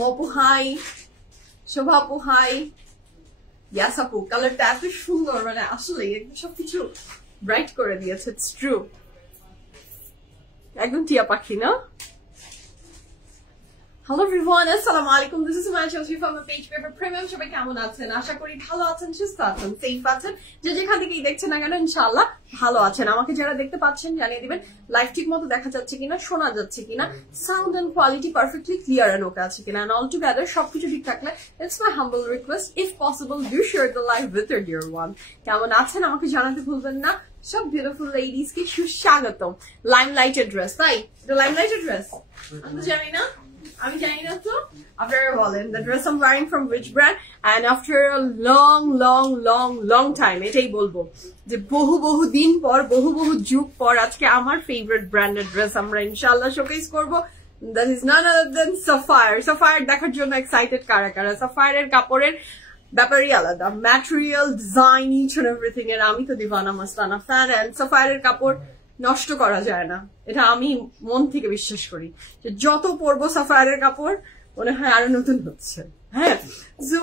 মপু high, শোভাপু high. ইয়াস আপু, কালারটা এত সুন্দর, মানে আসলে সবকিছু ব্রাইট করে দিয়েছে। ইটস ট্রু, একদম টিয়া পাখি না? Hello everyone, assalamu alaikum. This is Suman Chowdhury from the page Paper Premium. সবাই কেমন আছেন? আশা করি ভালো আছেন, সুস্থ আছেন, সেফ আছেন। যে যেখান থেকেই দেখছেন না কেন ইনশাআল্লাহ ভালো আছেন। আমাকে যারা দেখতে পাচ্ছেন জানিয়ে দিবেন লাইভ ঠিক মতো দেখা যাচ্ছে কিনা, শোনা যাচ্ছে কিনা, sound and quality perfectly clear and okay আছে কিনা, এন্ড অল টুগেদার সবকিছু ঠিক থাকলে it's my humble request, if possible do share the live with your dear one. কেমন আছেন আমাকে জানাতে ভুলবেন না। সব বিউটিফুল লেডিজ কে সুস্বাগতম। লাইমলাইটের ড্রেস, তাই এটা লাইমলাইটের ড্রেস? আমি জানি না, আমি জানি না তো আপনারা বলেন। The dress I'm wearing from which brand, and after a long time এটাই বলবো যে বহু দিন পর, বহু যুগ পর আজকে আমার ফেভারিট ব্র্যান্ডের ড্রেস আমরা ইনশাআল্লাহ শোকেস করব। That is none other than Sapphire. Sapphire দেখার জন্য এক্সাইটেড কারা কারা? Sapphire কাপড়ের ব্যাপারই আলাদা, material, design, each and everything এর আমি তো দিওয়ানা মাস্তানা ফ্যান। এন্ড Sapphire কাপড় নষ্ট করা যায় না, এটা আমি মন থেকে বিশ্বাস করি। যে যত পরবো সাফায়ারের কাপড় মনে হয় আরো নতুন হচ্ছে। হ্যাঁ, so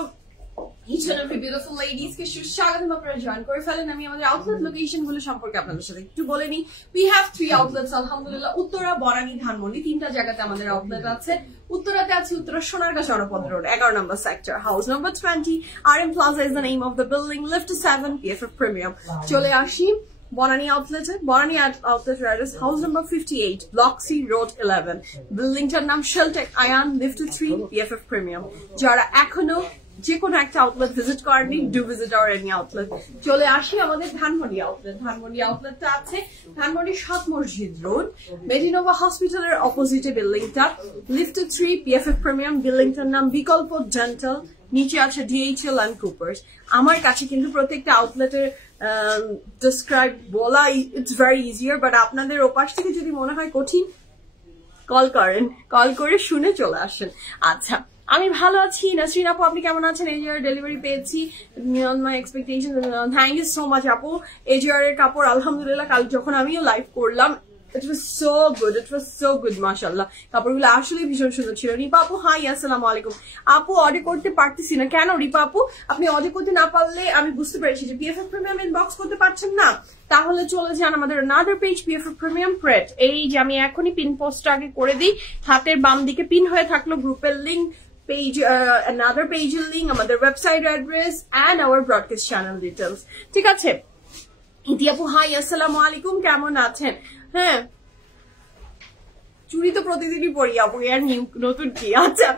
each and every beautiful ladies কে সুস্বাগতম, আপনারা জয়েন করে ফেলেন। আমি আমাদের আউটলেট লোকেশন গুলো সম্পর্কে আপনাদের সাথে একটু বলে নিই। We have 3 outlets আলহামদুলিল্লাহ। উত্তরা, বনানী, ধানমন্ডি, 3টা জায়গাতে আমাদের আউটলেট আছে। উত্তরাতে আছে উত্তরা সোনারগাঁ জনপদ রোড, 11 নম্বর sector, house number 20। RM Plaza is the name of the building, lift 7, PFF Premium। চলে আসি বনানী আউটলেটে। Banani outlet address house number 58, block C, road 11। বিল্ডিংটার নাম Sheltech Ayaan, lift 3, PFF premium. যারা এখনো যে কোনো একটা আউটলেট ভিজিট করেননি, do visit our any outlet. চলে আসি আমাদের ধানমন্ডি আউটলেট। ধানমন্ডি আউটলেটটা আছে ধানমন্ডি 7 মসজিদ রোড, মেডিনোভা হসপিটালের অপোজিটে বিল্ডিংটা, লিফট 3, PFF প্রিমিয়াম। বিল্ডিংটার নাম বিকল্প ডেন্টাল, নিচে আছে DHL and Coopers। আমার কাছে কিন্তু প্রত্যেকটা আউটলেটের ডিসক্রাইব বলা ইটস ভেরি ইজিয়ার, বাট আপনাদের ওপাশ থেকে যদি মনে হয় কঠিন, কল করেন, কল করে শুনে চলে আসেন। আচ্ছা, আমি ভালো আছি। নাসরিন আপু আপনি কেমন আছেন? এজিআর ডেলিভারি পেয়েছি, beyond my expectation. Thank you so much আপু। এজিআর এর কাপড় আলহামদুলিল্লাহ কাল যখন আমিও লাইভ করলাম, it was so good মাশাআল্লাহ। কাপড়গুলো আসলে ভীষণ সুন্দর ছিল। রিপা আপু হাই, আসসালামু আলাইকুম। আপু অর্ডার করতে পারতেছি না কেন রিপা আপু? আপনি অর্ডার করতে না পারলে আমি বুঝতে পেরেছি যে PFF প্রিমিয়াম ইনবক্স করতে পারছেন না, তাহলে চলে যান আমাদের another page PFF প্রিমিয়াম প্রেট। এই যে আমি এখনই পিন পোস্টটা আগে করে দিই, হাতের বাম দিকে পিন হয়ে থাকলো গ্রুপের link, page another page link, আমাদের website address and our broadcast channel details। ঠিক আছে, ইতি আপু হাই, আসসালামু আলাইকুম, কেমন আছেন? হ্যাঁ, চুরি তো প্রতিদিনই পড়ি আপু, এর নতুন কি? আচ্ছা,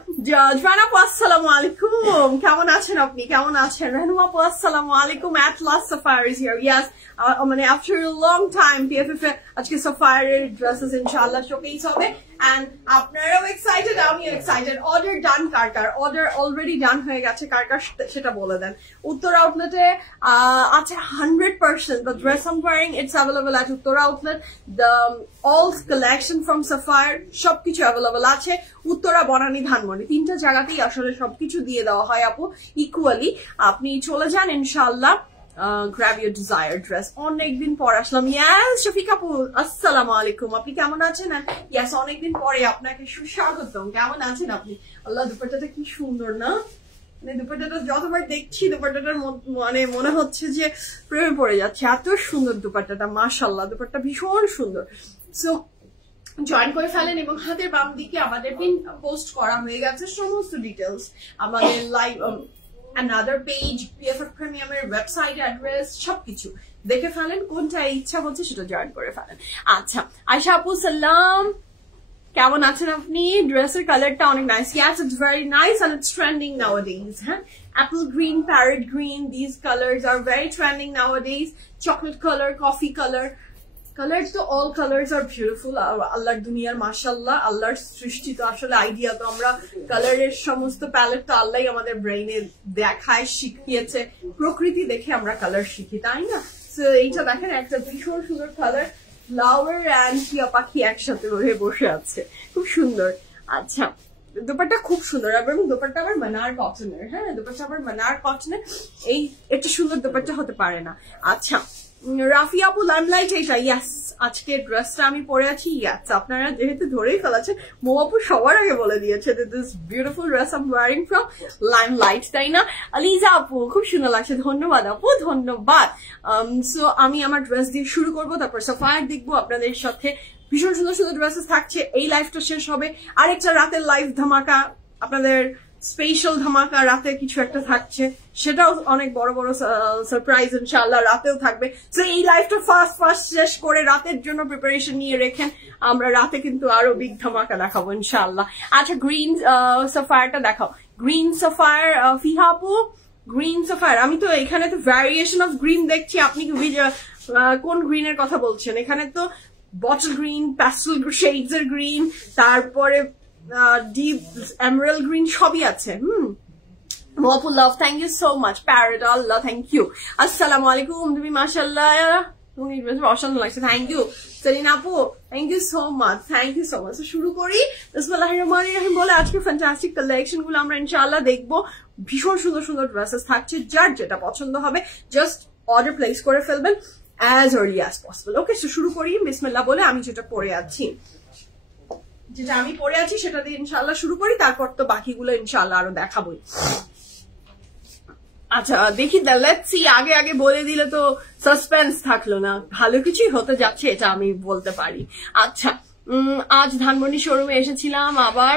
জান আপু আসসালামু আলাইকুম, কেমন আছেন আপনি? কেমন আছেন? রানু আপু আসসালামু আলাইকুম। At last Sapphire is here. Yes, মানে after a long time PFF আজকে Sapphire এর ড্রেসেস ইনশাআল্লাহ শোকেস হবে, and আপনারাও এক্সাইটেড, আমিও এক্সাইটেড। অর্ডার ডান কার কার? অর্ডার অলরেডি ডান হয়ে গেছে কার কার সেটা বলে দেন। উত্তর আউটলেটে আছে 100%. The dress I'm wearing, it's available at উত্তর outlet. The all collection from Sapphire সবকিছু অ্যাভেলেবল আছে উত্তরা, বনানী, ধানমন্ডি, 3টা জায়গাতেই আসলে সবকিছু দিয়ে দেওয়া হয় আপু ইকুয়ালি। আপনি চলে যান ইনশাআল্লাহ, grab your desired dress। অনেকদিন পর আসলাম। ইয়াস শফিক আপু আসসালামু আলাইকুম, আপনি কেমন আছেন? ইয়াস, অনেকদিন পরে আপনাকে সুস্বাগতম। কেমন আছেন আপনি? আল্লাহ, দুপাট্টাটা কি সুন্দর না? মানে দুপাট্টাটা যতবার দেখছি দুপাট্টাটার মানে মনে হচ্ছে যে প্রেমে পড়ে যাচ্ছে, এত সুন্দর দুপাট্টাটা, মাশাআল্লাহ, দুপাট্টা ভীষণ সুন্দর। সো জয়েন করে ফেলেন, এবং হাতের বাম দিকে আমাদের পিন পোস্ট করা হয়ে গেছে সমস্ত ডিটেলস, আমাদের live another page PFF Premium এর ওয়েবসাইট অ্যাড্রেস সবকিছু দেখে ফেলেন, কোনটা ইচ্ছা হচ্ছে সেটা জয়েন করে ফেলেন। আচ্ছা, আয়শা আপু সালাম, কেমন আছেন আপনি? ড্রেসের কালারটা অনেক nice. Yes, it's very nice and it's trending nowadays. হ্যাঁ, apple green, parrot green, these colors are very trending nowadays. Chocolate color, coffee color, colors তো all colors are beautiful. আল্লাহর দুনিয়ার মাশাআল্লাহ, আল্লাহর সৃষ্টি তো আসলে আইডিয়া তো আমরা কালারের সমস্ত প্যালেট তো আল্লাহই আমাদের ব্রেইনে দেখায়, শিখিয়েছে। প্রকৃতি দেখে আমরা কালার শিখি, তাই না? সো এইটা দেখেন, একটা ভীষণ সুন্দর কালার, ফ্লাওয়ার এন্ড টিয়া পাখি একসাথে হয়ে বসে আছে, খুব সুন্দর। আচ্ছা, দোপাট্টা খুব সুন্দর, এবং দোপাট্টা আবার মানার কটনের। হ্যাঁ, দোপাট্টা আবার মানার কটনের, এই একটা সুন্দর দোপাট্টা হতে পারে না। আচ্ছা, রাফি আপু লাইমলাইট এটা, ইয়াস আজকে ড্রেসটা আমি পরে আছি ইয়াস আপনারা যেহেতু ধরেই ফেলেছেন মো আপু সবার আগে বলে দিয়েছে this beautiful dress I am wiring from limelight তাই না আলিজা আপু খুব সুন্দর লাগছে ধন্যবাদ আপু ধন্যবাদ সো আমি আমার ড্রেস দিয়ে শুরু করবো তারপর সাফায়ার দেখবো আপনাদের সাথে ভীষণ সুন্দর সুন্দর ড্রেসেস থাকছে এই লাইফটা শেষ হবে আরেকটা রাতের লাইভ ধামাকা আপনাদের স্পেশাল ধামাকা রাতে কিছু একটা থাকছে সেটাও অনেক বড় বড় সারপ্রাইজ ইনশাআল্লাহ রাতেও থাকবে সো এই লাইফটা ফার্স্ট শেষ করে রাতের জন্য প্রিপারেশন নিয়ে রেখেন আমরা রাতে কিন্তু আরো বিগ ধামাকা দেখাবো ইনশাআল্লাহ আচ্ছা গ্রিন সাফায়ারটা দেখাও গ্রিন সাফায়ার ফিহা আপু গ্রিন সাফায়ার আমি তো এখানে তো ভ্যারিয়েশন অফ গ্রিন দেখছি আপনি কোন গ্রিনের কথা বলছেন এখানে তো বটল গ্রিন প্যাস্টেল শেডস এর গ্রিন তারপরে ডিপ এমারাল্ড গ্রিন সবই আছে মপু love thank you so much parrot আল্লাহ থ্যাংক ইউ আসসালামু আলাইকুম তুমি মাশাআল্লাহ তুমি অসাধারণ লাগছে থ্যাংক ইউ সেলিনা আপু থ্যাংক ইউ সো মাচ শুরু করি বিসমিল্লাহির রহমানির রহিম বলে আজকে ফ্যান্টাস্টিক কালেকশন গুলো আমরা ইনশাআল্লাহ দেখবো ভীষণ সুন্দর সুন্দর ড্রেসেস থাকছে যার যেটা পছন্দ হবে জাস্ট অর্ডার প্লেস করে ফেলবেন as early as possible ওকে শুরু করি বিসমিল্লাহ বলে আমি যেটা পরে আছি সেটা দিয়ে ইনশাআল্লাহ শুরু করি তারপর তো বাকিগুলো ইনশাআল্লাহ আরো দেখাবোই আচ্ছা দেখি লেটস সি আগে আগে বলে দিলে তো সাসপেন্স থাকলো না ভালো কিছুই হতে যাচ্ছে এটা আমি বলতে পারি আচ্ছা আজ ধানমন্ডি শোরুমে এসেছিলাম আবার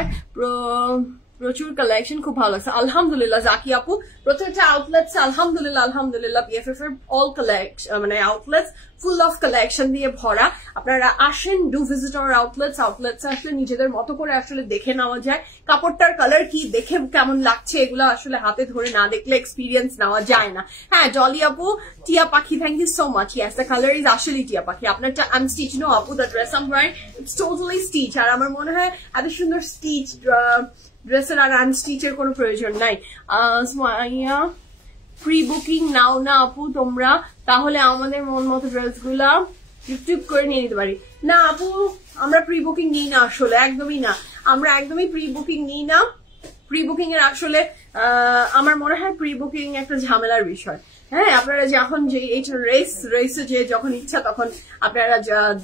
প্রচুর কালেকশন খুব ভালো লাগছে আলহামদুলিল্লাহ জাকি আপু প্রত্যেকটা আউটলেটস আলহামদুলিল্লাহ পিএফএফ এর অল কালেকশন মানে আউটলেটস ফুল অফ কালেকশন দিয়ে ভরা আপনারা আসেন ডু ভিজিট আওয়ার আউটলেটস আসলে নিজেদের মতো করে আসলে দেখে নেওয়া যায় কাপড়টার কালার কি দেখে কেমন লাগছে এগুলো আসলে হাতে ধরে না দেখলে এক্সপিরিয়েন্স নেওয়া যায় না হ্যাঁ জলি আপু টিয়া পাখি thank you so much yes the colour is আসলে টিয়া পাখি আপনারটা আনস্টিচ নো আপু the dress I'm wearing it's totally stitch আর আমার মনে হয় এত সুন্দর স্টিচ ড্রেসের আর আনস্টিচের কোনো প্রয়োজন নাই প্রি বুকিং নাও না আপু তোমরা তাহলে আমাদের মন মতো ড্রেসগুলা টিপ করে নিয়ে নিতে পারি না আপু আমরা প্রি বুকিং নিই না আসলে একদমই না আমরা একদমই প্রি বুকিং নিই না প্রি বুকিং এর আসলে আমার মনে হয় প্রি বুকিং একটা ঝামেলার বিষয় হ্যাঁ আপনারা যখন যে এইটা রেসে যে যখন ইচ্ছা তখন আপনারা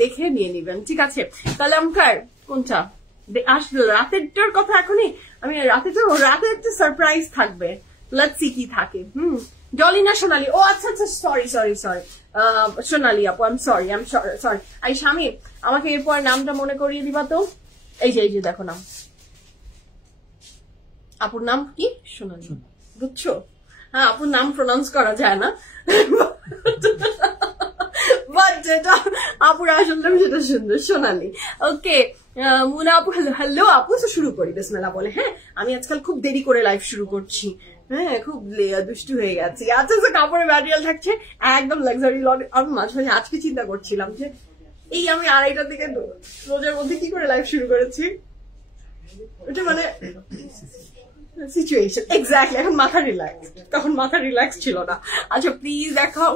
দেখে নিয়ে নিবেন ঠিক আছে তাহলে আমার কোনটা আসলে রাতেরটার কথা এখনই আমি রাতে একটা সারপ্রাইজ থাকবে লেটস সি কি থাকে জলিনা সোনালি ও আচ্ছা সরি সোনালি আপু আই এম সরি আই স্বামী আমাকে এরপর নামটা মনে করিয়ে দিবা তো এই যে দেখো নাম আপুর নাম কি সোনালি বুঝছো হ্যাঁ আপুর নাম প্রনাউন্স করা যায় না বাট যেটা আপুর আসল নাম সেটা সুন্দর সোনালি ওকে মুনা আপু হ্যালো আপু শুরু করি বিসমিল্লাহ বলে হ্যাঁ আমি আজকাল খুব দেরি করে লাইভ শুরু করছি হ্যাঁ খুব দুষ্টু হয়ে গেছে আচ্ছা কাপড়ের ম্যাটেরিয়াল থাকছে একদম লাক্সারি আমি মাঝে মাঝে আজকে চিন্তা করছিলাম যে এই আমি 2:30টার দিকে রোজার মধ্যে কি করে লাইভ শুরু করেছি ওটা মানে সিচুয়েশন এক্স্যাক্টলি এখন তখন মাথা রিল্যাক্স ছিল না আচ্ছা প্লিজ দেখাও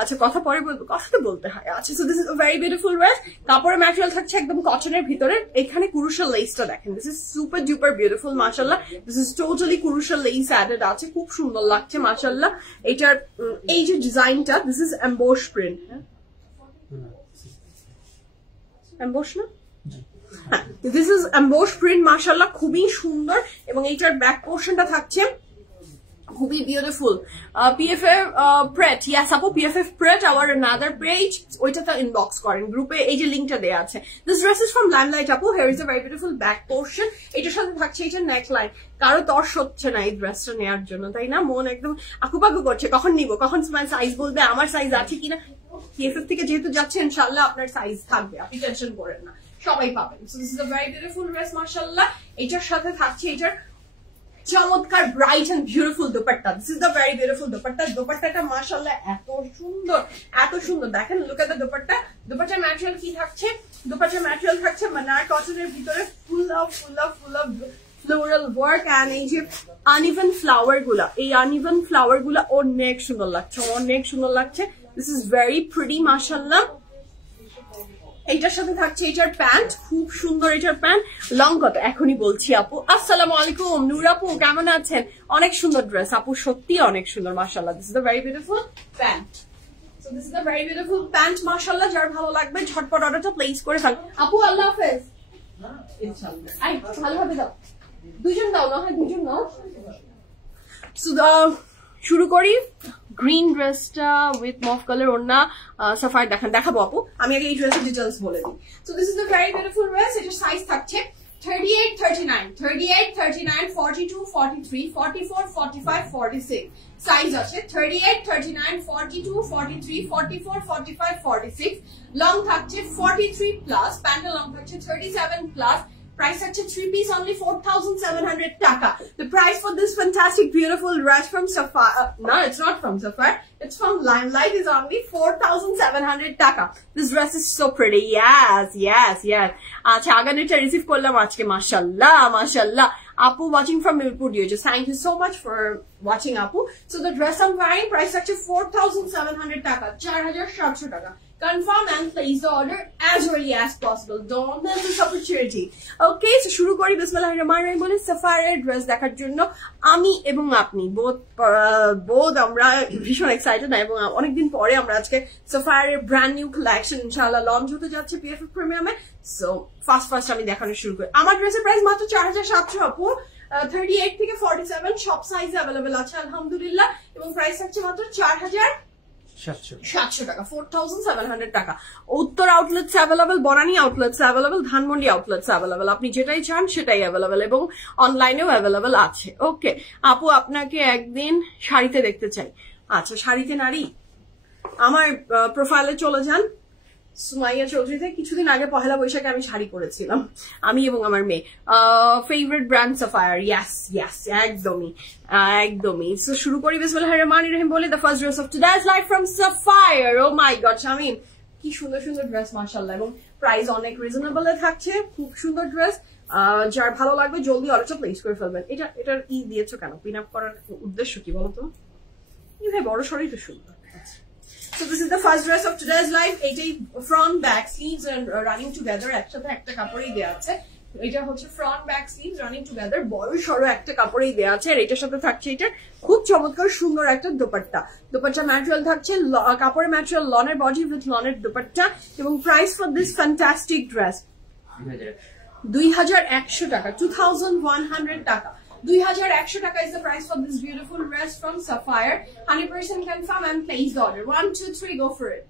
আচ্ছা কথা পরে বলবো কথা তো বলতে হয় আচ্ছা so this is a very beautiful dress কাপড়ের ম্যাটেরিয়াল থাকছে একদম কটনের ভিতরে এখানে কুরুশাল লেসটা দেখেন this is super duper beautiful মাশাআল্লাহ দিস ইজ টোটালি কুরুশাল লেস অ্যাডেড আছে খুব সুন্দর লাগছে মাশাআল্লাহ এটার এই যে ডিজাইনটা this is emboss print emboss না দিস ইজ এমবোস প্রিন্ট মাশাআল্লাহ খুবই সুন্দর এবং এইটার ব্যাক পোর্শনটা থাকছে খুবই বিউটিফুল পিএফএফ প্রেট ইয়াস আপু PFF pret our another page ওইটাতে ইনবক্স করেন গ্রুপে এই যে লিঙ্কটা দেওয়া আছে this dress is from Limelight আপু here is a very beautiful back portion এটার সাথে থাকছে এটার নেক লাইন কারো তর্স হচ্ছে না এই ড্রেসটা নেওয়ার জন্য তাই না মন একদম আকুপাকু করছে কখন নিব কখন সাইজ বলবে আমার সাইজ আছে কিনা পিএফএফ থেকে যেহেতু যাচ্ছে ইনশাআল্লাহ আপনার সাইজ থাকবে আপনি টেনশন করেন না সবাই পাবেন so this is a very beautiful dress মাশাআল্লাহ এটার সাথে থাকছে এটার চমৎকার bright and beautiful dupatta this is the very beautiful দোপাট্টাটা মাশাআল্লাহ এত সুন্দর দেখেন লুক এট দ্য দোপাট্টার ম্যাটেরিয়াল কি থাকছে দোপাট্টার ম্যাটেরিয়াল থাকছে মানার কটনের ভিতরে full of floral work and এই যে আনইভেন ফ্লাওয়ার গুলা এই আনইভেন ফ্লাওয়ার গুলা অনেক সুন্দর লাগছে দিস ইজ ভেরি প্রিটি মাশাআল্লাহ এইটার সাথে থাকছে এটার প্যান্ট খুব সুন্দর এটার প্যান্ট লং কত এখনই বলছি আপু আসসালামু আলাইকুম নূর আপু কেমন আছেন অনেক সুন্দর ড্রেস আপু সত্যি অনেক সুন্দর মাশাআল্লাহ this is a very beautiful pant So this is the very beautiful pant, mashallah. যার ভালো লাগবে ঝটপট অর্ডারটা প্লেস করে ফেল। আপু আল্লাহ হাফেজ। ইনশাআল্লাহ। আই ভালোভাবে দাও। দুইজন দাও না, হ্যাঁ দুইজন নাও। So শুরু করি। গ্রিন ড্রেসটা উইথ মফ কালার ওড়না সাফায়ার দেখাবো আপু। আমি আগে এই ড্রেসের ডিটেইলস বলে দিই। So this is the very beautiful dress. এটার সাইজ থাকছে 38, 39, 38, 39, 42, 43, 44, 45, 46. Size আছে 38, 39, 42, 43, 44, 45, 46. Long থাকছে 43 plus. Pant long থাকছে 37 plus. Price আছে 3 piece only 4,700 taka. The price for this fantastic beautiful dress from Sapphire, no, it's not from Sapphire, it's from Limelight, is only 4,700 taka. This dress is so pretty. Yes. Acha aganita receive korlam ajke, mashallah. Apu watching from Milpur Just thank you so much for watching, Apu. So the dress I'm wearing, price actually 4,700 taka, 4,700 taka. Confirm and place the order as early as possible. Don't miss this opportunity. Okay, so শুরু করি। বিসমিল্লাহির রহমানির রহিম বলে সাফায়ারের dress দেখার জন্য আমি এবং আপনি বোধ আমরা ভীষণ এক্সাইটেড না, এবং অনেকদিন পরে আমরা আজকে সাফায়ারের ব্র্যান্ড নিউ কালেকশন ইনশাআল্লাহ লঞ্চ হতে যাচ্ছে পিএফএফ প্রিমিয়ামে। সো ফার্স্ট আমি দেখানো শুরু করি। আমার ড্রেসের প্রাইস মাত্র 4,700 আপু। 38 থেকে 47 সব সাইজে अवेलेबल আছে আলহামদুলিল্লাহ, এবং প্রাইস থাকছে মাত্র 4,700 টাকা, 4,700 টাকা। উত্তর outlets available, Banani outlets available, Dhanmondi outlets available. আপনি যেটাই চান সেটাই অ্যাভেলেবল, এবং অনলাইনেও অ্যাভেলেবল আছে। ওকে আপু, আপনাকে একদিন শাড়িতে দেখতে চাই। আচ্ছা, শাড়িতে নারী আমার প্রোফাইলে চলে যান, সুমাইয়া চৌধুরীতে। কিছুদিন আগে পহেলা বৈশাখে আমি শাড়ি পরেছিলাম, আমি এবং আমার মেয়ে। Favourite brand Sapphire. ইয়াস একদমই। সো শুরু করি। বিসমিল্লাহির রহমানির রহিম বলে the first dress of today's live from Sapphire. Oh my god Shamim, কি সুন্দর ড্রেস মাশাআল্লাহ, এবং প্রাইস অনেক রিজনেবল থাকছে। খুব সুন্দর ড্রেস, যার ভালো লাগবে জলদি অর্ডারটা প্লেস করে ফেলবেন। এটার দিয়েছো কেন? পিন আপ করার উদ্দেশ্য কি বলতো? ভাই বড় সরই তো সুন্দর। So this is the first dress of today's live. এটাই front back sleeves and running together, একসাথে একটা কাপড়েই দেয়া আছে। এটা হচ্ছে front back sleeves running together, বড় সরো একটা কাপড়েই দেয়া আছে। আর এটার সাথে থাকছে এটা খুব চমৎকার সুন্দর একটা দোপাট্টা ম্যাটেরিয়াল থাকছে, কাপড়ের ম্যাটেরিয়াল লনের বডি উইথ লনের দোপাট্টা। এবং price for this fantastic dress 2,100 টাকা, 2,100 টাকা। 2,100 টাকা is the price for this beautiful dress from Sapphire. 100% confirm and place the order. 1, 2, 3, go for it.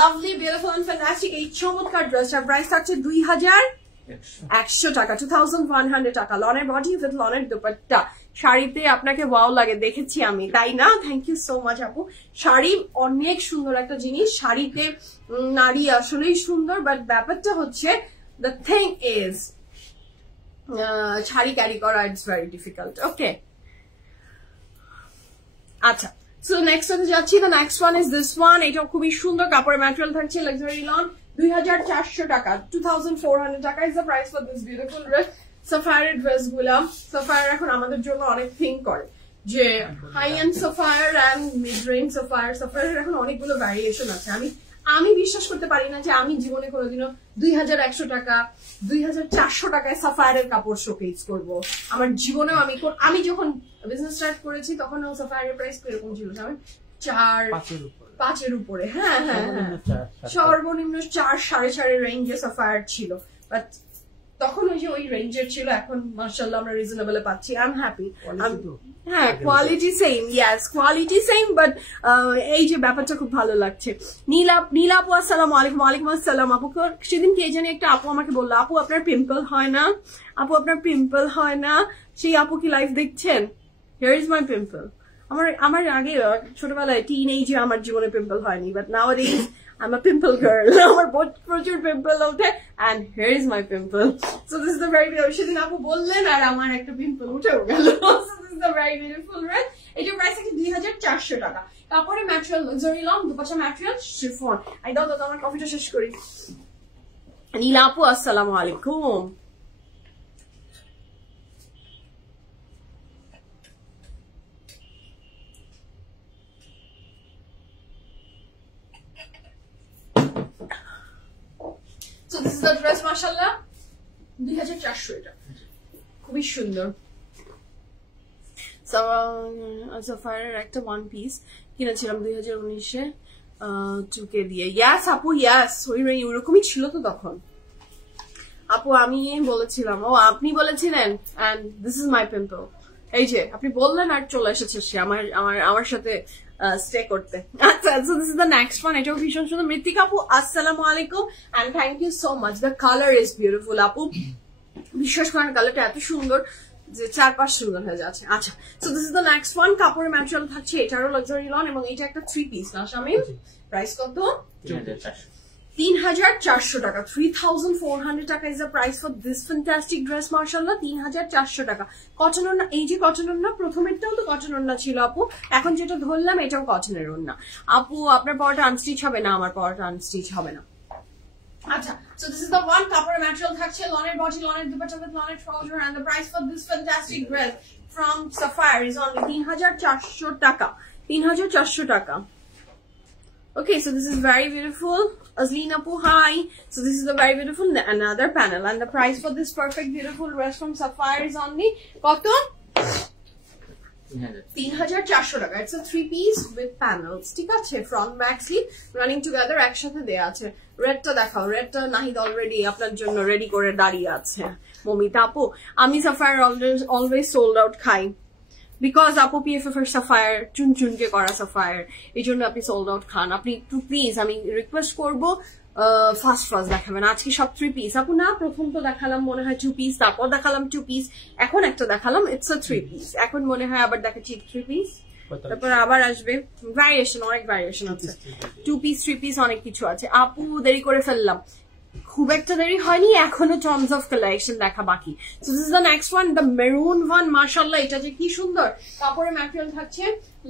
Lovely, beautiful and fantastic এই চমৎকার ড্রেসটার প্রাইস থাকছে 2,100 টাকা, 2,100 টাকা। লনের বডি উইথ লনের দুপাট্টা। শাড়িতে আপনাকে ওয়াও লাগে, দেখেছি আমি, তাই না? থ্যাংক ইউ সো মাচ আপু। শাড়ি অনেক সুন্দর একটা জিনিস, শাড়িতে নারী আসলেই সুন্দর, বাট ব্যাপারটা হচ্ছে the thing is sari carry করা ইটস ভেরি ডিফিকাল্ট। ওকে আচ্ছা, সো নেক্সট হতে যাচ্ছি। The next one is this one. এটা খুবই সুন্দর কাপড়ের ম্যাটেরিয়াল থাকছে, লাক্সারি লন, 2,400 টাকা, 2,400 টাকা is the price for this beautiful dress. সাফায়ারের ড্রেস গুলা, সাফায়ার এখন আমাদের জন্য অনেক থিঙ্ক করে যে high end Sapphire and mid range Sapphire. সাফায়ারের এখন অনেকগুলো ভ্যারিয়েশন আছে। আমি বিশ্বাস করতে পারি না যে আমি জীবনে কোনোদিনও 2,100 টাকা, 2,400 টাকায় সাফায়ারের কাপড় শোকেস করবো। আমার জীবনেও আমি যখন বিজনেস স্টার্ট করেছি তখন সাফায়ারের প্রাইস কিরকম ছিল? 4-5 উপরে। হ্যাঁ, সর্বনিম্ন 4-4.5 রেঞ্জে সাফায়ার ছিল, বাট তখন ওই রেঞ্জের ছিল। এখন মাশাআল্লাহ আমরা রিজনেবলে পাচ্ছি। I am happy. হ্যাঁ, quality same, yes quality same, but এই যে ব্যাপারটা খুব ভালো লাগছে। নীলা আপু আসসালামু আলাইকুম। ওয়ালাইকুম আসসালাম আপু। সেদিন কে জানি একটা আপু আমাকে বললো, আপু আপনার পিম্পল হয় না, আপু আপনার পিম্পল হয় না। সেই আপু কি লাইভ দেখছেন? Here is my pimple. আমার আগে ছোটবেলায় টিনেজে আমার জীবনে পিম্পল হয়নি, but নাওয়াডেজ I'm a pimple girl. আমার প্রচুর পিম্পল ওঠে, and here is my pimple. So this is the very beautiful. সেদিন আপু বললেন আর আমার একটা পিম্পল উঠেও গেল। So this is the very beautiful dress. এটার প্রাইস আছে 2,400 টাকা। কাপড়ের ম্যাটেরিয়াল লাক্সারি লং, দুপাশা ম্যাটেরিয়াল শিফন। আই দাও আমার কফিটা শেষ করি। নীলা আপু আসসালামু আলাইকুম। So this is the dress, mashallah. 2,400 এটা খুবই সুন্দর। সাফায়ারের একটা ওয়ান পিস কিনেছিলাম 2019-এ, 2K দিয়ে। ইয়াস আপু, ইয়াস, ওইরকমই ছিল তো তখন আপু। আমি বলেছিলাম, ও আপনি বলেছিলেন, and this is my pimple. এই যে আপনি বললেন আর চলে এসেছে সে আমার সাথে স্টে করতে। আচ্ছা, so this is the next one. এটাও ভীষণ সুন্দর। মৃত্তিকা আপু আসসালামু আলাইকুম and thank you so much. The colour is beautiful আপু, বিশ্বাস করেন কালারটা এত সুন্দর যে 4-5 সুন্দর হয়ে যাচ্ছে। আচ্ছা, so this is the next one. কাপড়ের ম্যাটেরিয়াল থাকছে, এটারও লাক্সারি লন এবং এটা একটা 3 পিস না শামিম? প্রাইস কত? 3,400 টাকা। 3,400 টাকা is the price for this fantastic dress. মাশাআল্লাহ, 3,400 টাকা। কটন ওড়না, এই যে কটন ওড়না, প্রথমেরটাও তো কটন ওড়না ছিল আপু, এখন যেটা ধরলাম এটাও কটনের ওড়না। আপু আপনার পরাটা আনস্টিচ হবে না, আমার পরাটা আনস্টিচ হবে না। আচ্ছা, so this is the one. কাপড়ের ম্যাটেরিয়াল থাকছে, লনের বডি, লনের দুপাট্টা with লনের trouser, and the price for this fantastic dress from Sapphire is only 3,400 টাকা। 3,400 টাকা। Okay, so this is very beautiful. Azleen Apu, hi. So this is the very beautiful another panel, and the price for this perfect beautiful dress from Sapphire is only কত? 3,400 টাকা। It's a 3-piece with panels, ঠিক আছে? Front back sleeve running together, একসাথে দেয়া আছে। রেডটা দেখাও, রেডটা Nahid already আপনার জন্য রেডি করে দাঁড়িয়ে আছে। মমিতা আপু, আমি Sapphire অলওয়েজ সোল্ড আউট খাই, বিকজ আপু PFF এর Sapphire চুনচুনকে করা Sapphire, এই জন্য আপনি সোল্ড আউট খান। আপনি একটু প্লিজ, আমি রিকোয়েস্ট করবো ফার্স্ট দেখাবেন। আজকে সব 3 পিস আপু না, প্রথম তো দেখালাম মনে হয় 2 পিস, তারপর দেখালাম 2 পিস, এখন একটা দেখালাম ইটস আ 3 পিস, এখন মনে হয় আবার দেখাচ্ছি 3 পিস, তারপর আবার আসবে ভ্যারিয়েশন, অনেক ভ্যারিয়েশন আছে। 2 পিস 3 পিস অনেক কিছু আছে। আপু দেরি করে ফেললাম, খুব একটা দেরি হয়নি, এখনো টনস অফ কালেকশন দেখা বাকি। So this is the next one, the maroon one. মাশাআল্লাহ, এটা যে কি সুন্দর। কাপড়ের ম্যাটেরিয়াল থাকছে,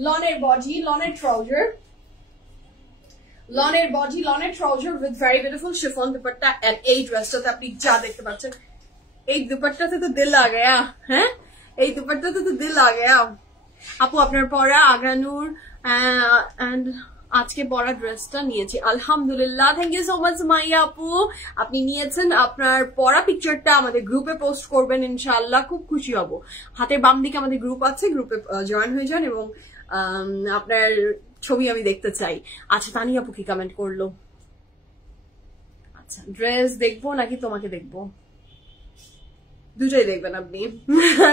লনের বডি, লনের ট্রাউজার, লনের বডি, লনের trouser with very beautiful chiffon দুপাট্টা। এন্ড এই ড্রেসটাতে আপনি যা দেখতে পাচ্ছেন, এই দুপাট্টাতে তো দিল আ গয়া। হ্যাঁ, এই দুপাট্টাতে তো দিল আ গয়া। আপু আপনার পরা আগানুর এন্ড আজকে পরা ড্রেসটা নিয়েছি, আলহামদুলিল্লাহ। থ্যাংক ইউ সো মাচ মাইয়া আপু, আপনি নিয়েছেন। আপনার পরা পিকচারটা আমাদের গ্রুপে পোস্ট করবেন ইনশাআল্লাহ, খুব খুশি হব। হাতের বাম দিকে আমাদের গ্রুপ আছে, গ্রুপে জয়েন হয়ে যান এবং আপনার ছবি আমি দেখতে চাই। আচ্ছা, তানিয়া আপু কি কমেন্ট করলো? আচ্ছা, ড্রেস দেখবো নাকি তোমাকে দেখবো? দুটোই দেখবেন আপনি।